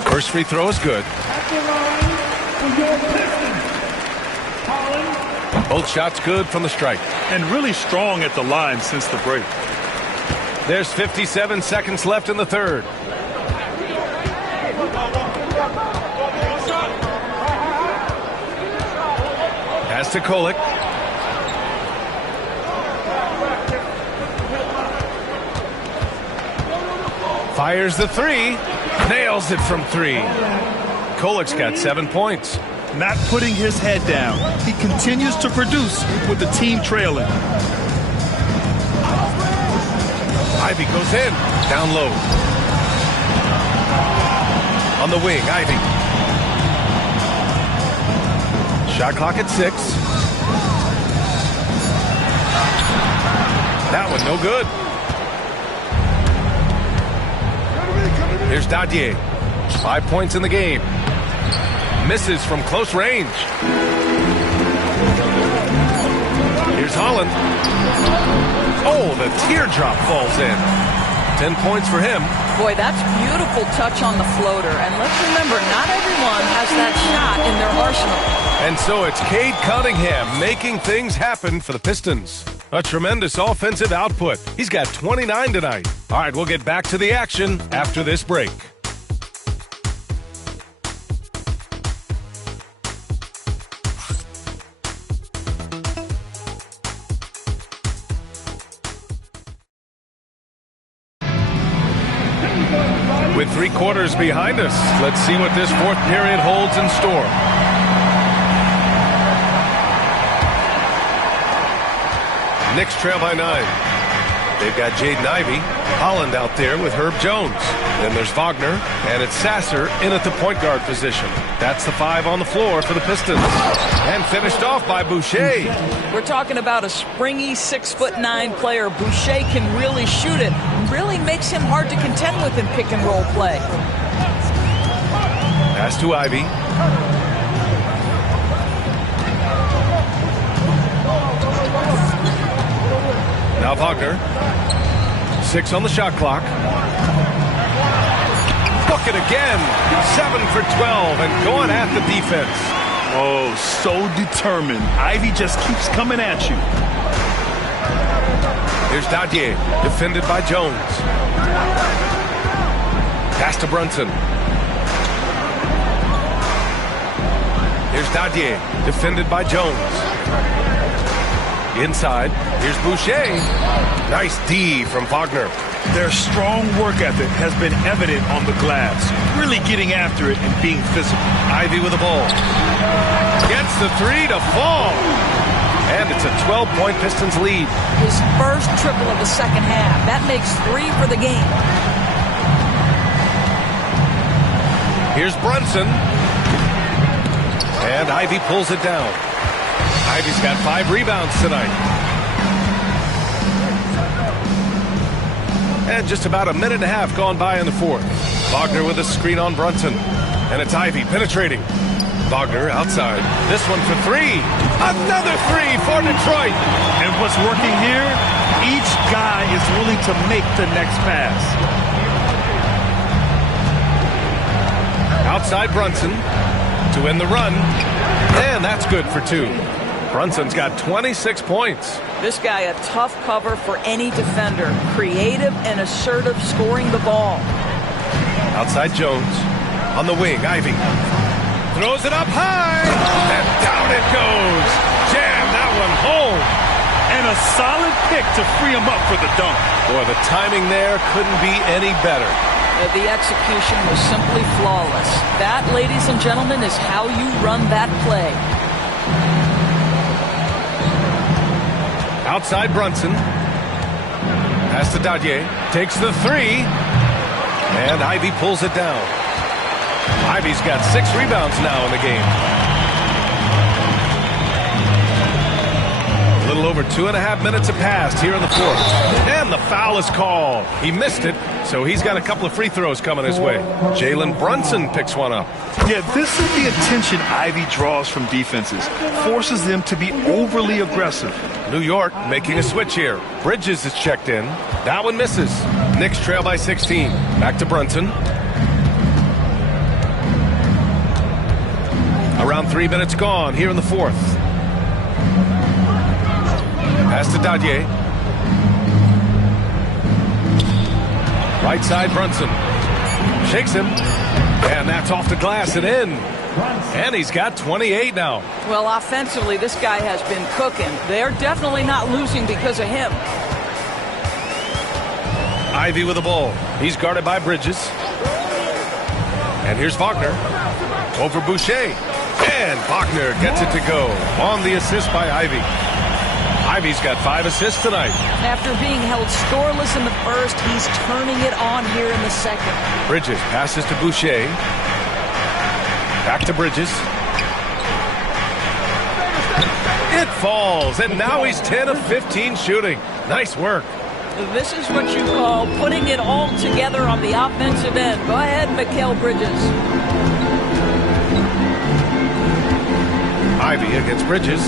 First free throw is good. Both shots good from the strike. And really strong at the line since the break. There's 57 seconds left in the third. Pass to Kolek. Fires the three. Nails it from 3. Kolek's got 7 points. Not putting his head down. He continues to produce with the team trailing. Ivy goes in. Down low. On the wing, Ivy. Shot clock at 6. That one no good. Here's Dadier. 5 points in the game. Misses from close range. Here's Holland. Oh, the teardrop falls in. 10 points for him. Boy, that's beautiful touch on the floater. And let's remember, not everyone has that shot in their arsenal. And so it's Cade Cunningham making things happen for the Pistons. A tremendous offensive output. He's got 29 tonight. All right, we'll get back to the action after this break. With 3 quarters behind us, let's see what this fourth period holds in store. Knicks trail by 9. They've got Jaden Ivey, Holland out there with Herb Jones. Then there's Wagner, and it's Sasser in at the point guard position. That's the 5 on the floor for the Pistons. And finished off by Boucher. We're talking about a springy 6'9" player. Boucher can really shoot it. Really makes him hard to contend with in pick and roll play. Pass to Ivy. Now Wagner. 6 on the shot clock. Bucket again. 7 for 12 and going at the defense. Oh, so determined. Ivy just keeps coming at you. Here's Dadier, defended by Jones. Pass to Brunson. Here's Dadier, defended by Jones. Inside, here's Boucher. Nice D from Wagner. Their strong work ethic has been evident on the glass. Really getting after it and being physical. Ivy with the ball. Gets the 3 to fall. And it's a 12-point Pistons lead. His first triple of the second half. That makes 3 for the game. Here's Brunson. And Ivy pulls it down. Ivy's got 5 rebounds tonight. And just about a minute and a half gone by in the fourth. Wagner with a screen on Brunson. And it's Ivy penetrating. Wagner outside. This one for 3. Another 3 for Detroit. And what's working here, each guy is willing to make the next pass. Outside Brunson to win the run. And that's good for 2. Brunson's got 26 points. This guy a tough cover for any defender. Creative and assertive scoring the ball. Outside Jones. On the wing, Ivy. Throws it up high. And down it goes. Jam that one home. And a a solid pick to free him up for the dunk. Boy, the timing there couldn't be any better. The execution was simply flawless. That, ladies and gentlemen, is how you run that play. Outside Brunson. Pass to Dadier. Takes the three. And Ivy pulls it down. Ivy's got 6 rebounds now in the game. A little over 2.5 minutes have passed here in the fourth. And the foul is called. He missed it, so he's got a couple of free throws coming his way. Jalen Brunson picks one up. Yeah, this is the attention Ivy draws from defenses. Forces them to be overly aggressive. New York making a switch here. Bridges is checked in. That one misses. Knicks trail by 16. Back to Brunson. Around 3 minutes gone here in the fourth. Pass to Dadier. Right side Brunson. Shakes him. And that's off the glass and in. And he's got 28 now. Well, offensively, this guy has been cooking. They're definitely not losing because of him. Ivy with the ball. He's guarded by Bridges. And here's Wagner. Over Boucher. And Wagner gets it to go. On the assist by Ivy. Ivy's got 5 assists tonight. After being held scoreless in the first, he's turning it on here in the second. Bridges passes to Boucher. Back to Bridges. It falls, and now he's 10 of 15 shooting. Nice work. This is what you call putting it all together on the offensive end. Go ahead, Mikal Bridges. Ivy against Bridges.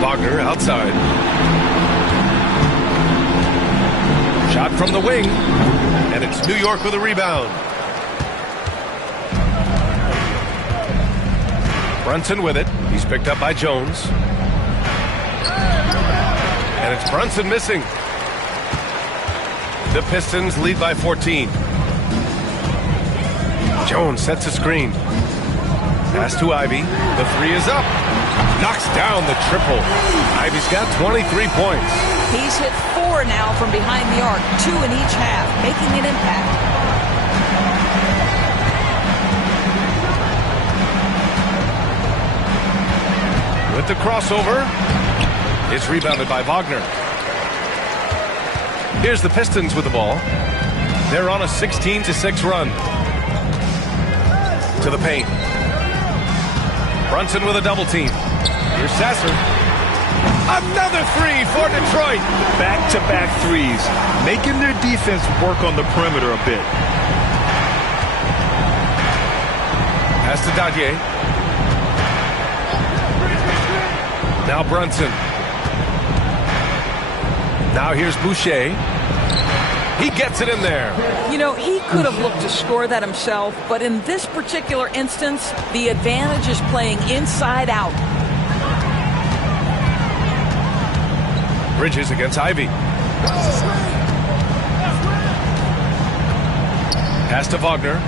Wagner outside. Shot from the wing. And it's New York with a rebound. Brunson with it. He's picked up by Jones. And it's Brunson missing. The Pistons lead by 14. Jones sets a screen. Pass to Ivy. The three is up. Knocks down the triple. Ivy's got 23 points. He's hit 4 now from behind the arc, 2 in each half, making an impact. With the crossover, it's rebounded by Wagner. Here's the Pistons with the ball. They're on a 16-6 run. To the paint. Brunson with a double team. Here's Sasser. Another three for Detroit. Back-to-back threes, making their defense work on the perimeter a bit. Pass to Dadier. Now Brunson. Now here's Boucher. He gets it in there. You know, he could have looked to score that himself, but in this particular instance, the advantage is playing inside out. Bridges against Ivy. Pass to Wagner.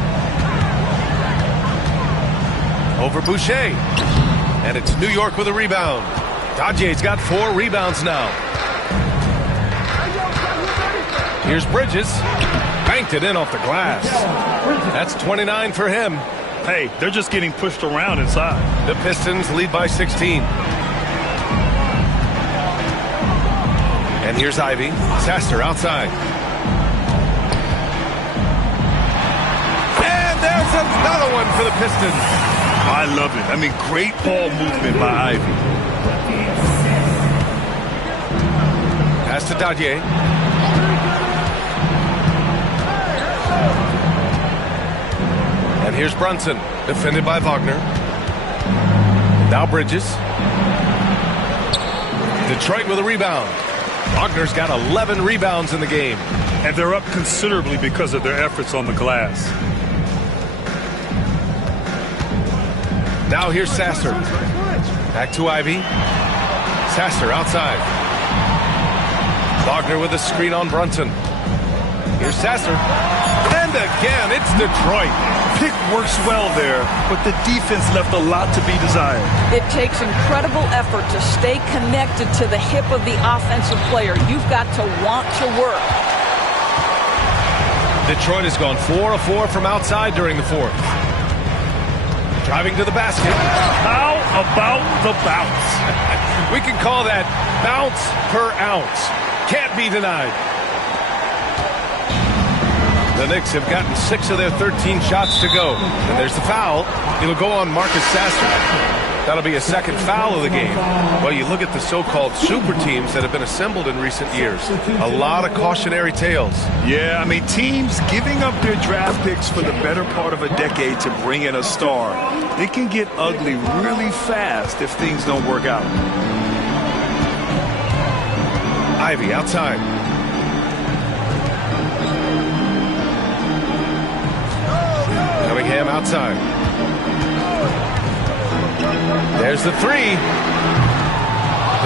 Over Boucher. And it's New York with a rebound. Dadier's got 4 rebounds now. Here's Bridges. Banked it in off the glass. That's 29 for him. Hey, they're just getting pushed around inside. The Pistons lead by 16. And here's Ivy. Sasser outside. And there's another one for the Pistons. I love it. I mean, great ball movement by Ivy. Pass to Dadier. And here's Brunson, defended by Wagner. Now Bridges. Detroit with a rebound. Wagner's got 11 rebounds in the game. And they're up considerably because of their efforts on the glass. Now here's Sasser. Back to Ivy. Sasser outside. Wagner with a screen on Brunson. Here's Sasser. And again, it's Detroit. pick works well there, but the defense left a lot to be desired. It takes incredible effort to stay connected to the hip of the offensive player. You've got to want to work. Detroit has gone 4 of 4 from outside during the fourth. Driving to the basket. How about the bounce? We can call that bounce per ounce. Can't be denied. The Knicks have gotten 6 of their 13 shots to go. And there's the foul. It'll go on Marcus Sasser. That'll be a second foul of the game. Well, you look at the so-called super teams that have been assembled in recent years. A lot of cautionary tales. Yeah, I mean, teams giving up their draft picks for the better part of a decade to bring in a star. It can get ugly really fast if things don't work out. Ivy outside. Cunningham outside. There's the three.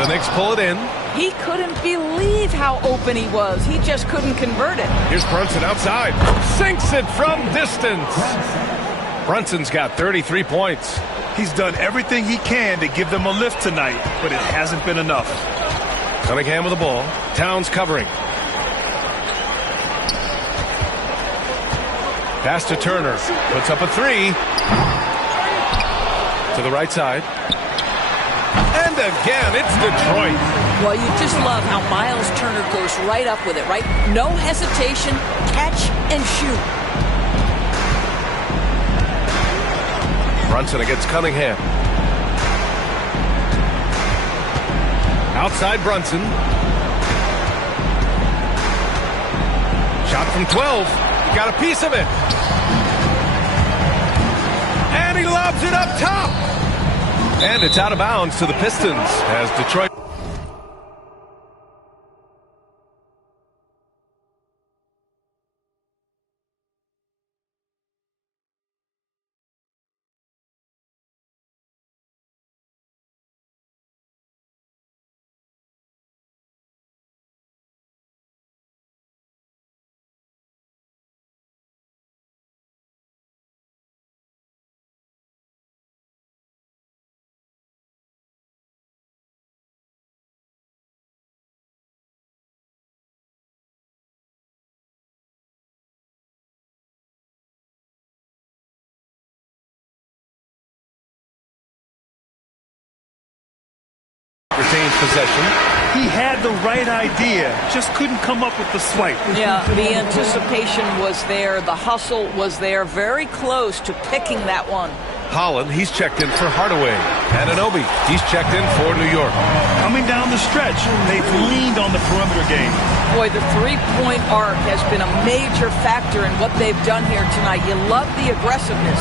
The Knicks pull it in. He couldn't believe how open he was. He just couldn't convert it. Here's Brunson outside. Sinks it from distance. Brunson's got 33 points. He's done everything he can to give them a lift tonight, but it hasn't been enough. Cunningham with the ball. Towns covering. Pass to Turner. Puts up a three. To the right side. And again, it's Detroit. Well, you just love how Miles Turner goes right up with it, right? No hesitation, catch and shoot. Brunson against Cunningham. Outside Brunson. Shot from 12. Got a piece of it. And he lobs it up top. And it's out of bounds to the Pistons as Detroit. Retains possession. He had the right idea, just couldn't come up with the swipe. Yeah, the anticipation was there. The hustle was there. Very close to picking that one. Holland, he's checked in for Hardaway. Anunoby, he's checked in for New York. Coming down the stretch, they've leaned on the perimeter game. Boy, the three-point arc has been a major factor in what they've done here tonight. You love the aggressiveness.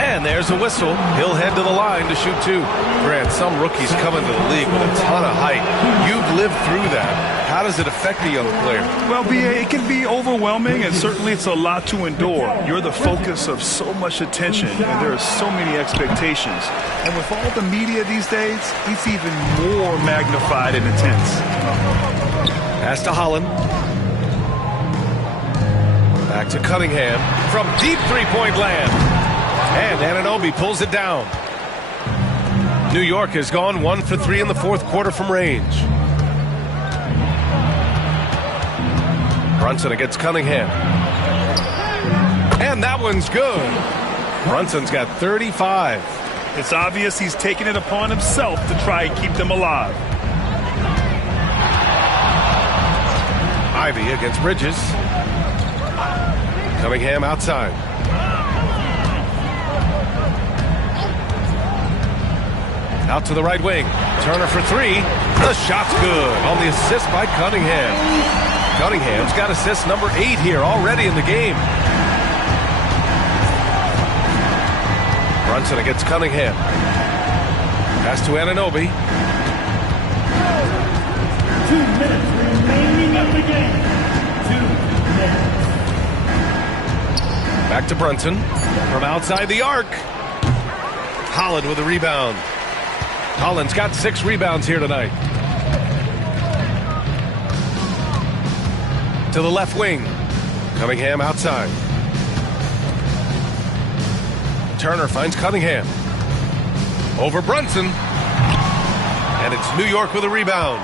And there's a whistle. He'll head to the line to shoot two. Grant, some rookies come into the league with a ton of height. You've lived through that. How does it affect a young player? Well, B.A., it can be overwhelming, and certainly it's a lot to endure. You're the focus of so much attention, and there are so many expectations. And with all the media these days, it's even more magnified and intense. Pass to Holland. Back to Cunningham from deep three-point land. And Anunoby pulls it down. New York has gone 1 for 3 in the fourth quarter from range. Brunson against Cunningham. And that one's good. Brunson's got 35. It's obvious he's taken it upon himself to try and keep them alive. Ivy against Bridges. Cunningham outside. Out to the right wing. Turner for three. The shot's good on the assist by Cunningham. Cunningham's got assist number 8 here already in the game. Brunson against Cunningham. Pass to Anunoby. 2 minutes remaining of the game. 2 minutes. Back to Brunson from outside the arc. Holland with a rebound. Holland's got 6 rebounds here tonight. To the left wing. Cunningham outside. Turner finds Cunningham. Over Brunson. And it's New York with a rebound.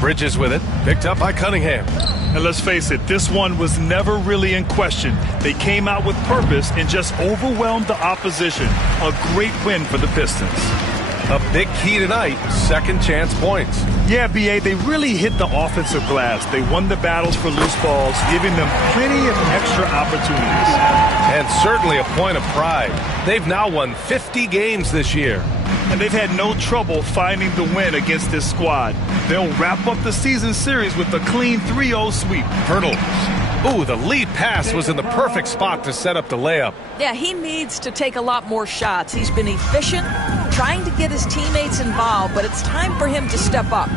Bridges with it. Picked up by Cunningham. And let's face it, this one was never really in question. They came out with purpose and just overwhelmed the opposition. A great win for the Pistons. A big key tonight, second chance points. Yeah, B.A., they really hit the offensive glass. They won the battles for loose balls, giving them plenty of extra opportunities. And certainly a point of pride. They've now won 50 games this year. And they've had no trouble finding the win against this squad. They'll wrap up the season series with a clean 3-0 sweep. Hurdle. Ooh, the lead pass was in the perfect spot to set up the layup. Yeah, he needs to take a lot more shots. He's been efficient, trying to get his teammates involved, but it's time for him to step up.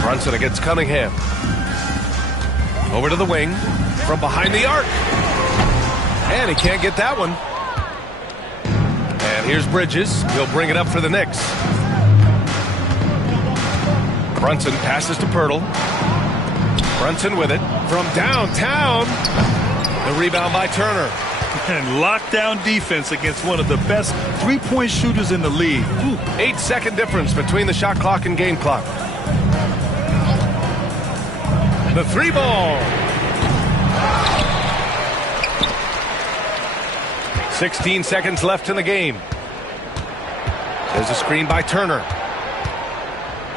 Brunson against Cunningham. Over to the wing, from behind the arc. And he can't get that one. And here's Bridges. He'll bring it up for the Knicks. Brunson passes to Pirtle. Brunson with it from downtown. The rebound by Turner. And lockdown defense against one of the best three-point shooters in the league. 8-second difference between the shot clock and game clock. The three ball. 16 seconds left in the game. There's a screen by Turner.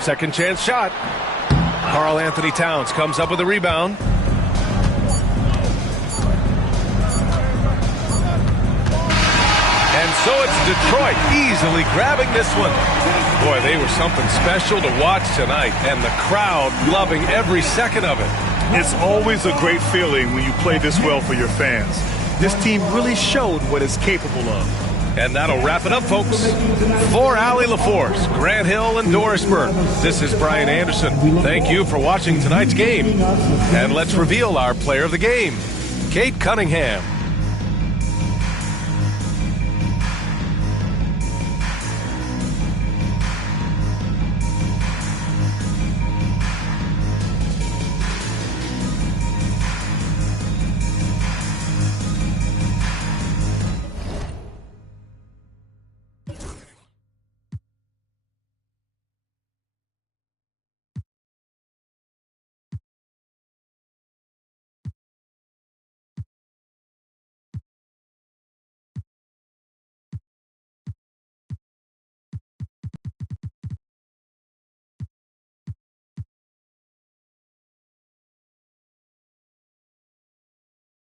Second chance shot. Karl Anthony Towns comes up with a rebound. And so it's Detroit easily grabbing this one. Boy, they were something special to watch tonight, and the crowd loving every second of it. It's always a great feeling when you play this well for your fans. This team really showed what it's capable of. And that'll wrap it up, folks. For Allie LaForce, Grant Hill, and Dorisburg, this is Brian Anderson. Thank you for watching tonight's game. And let's reveal our player of the game, Kate Cunningham.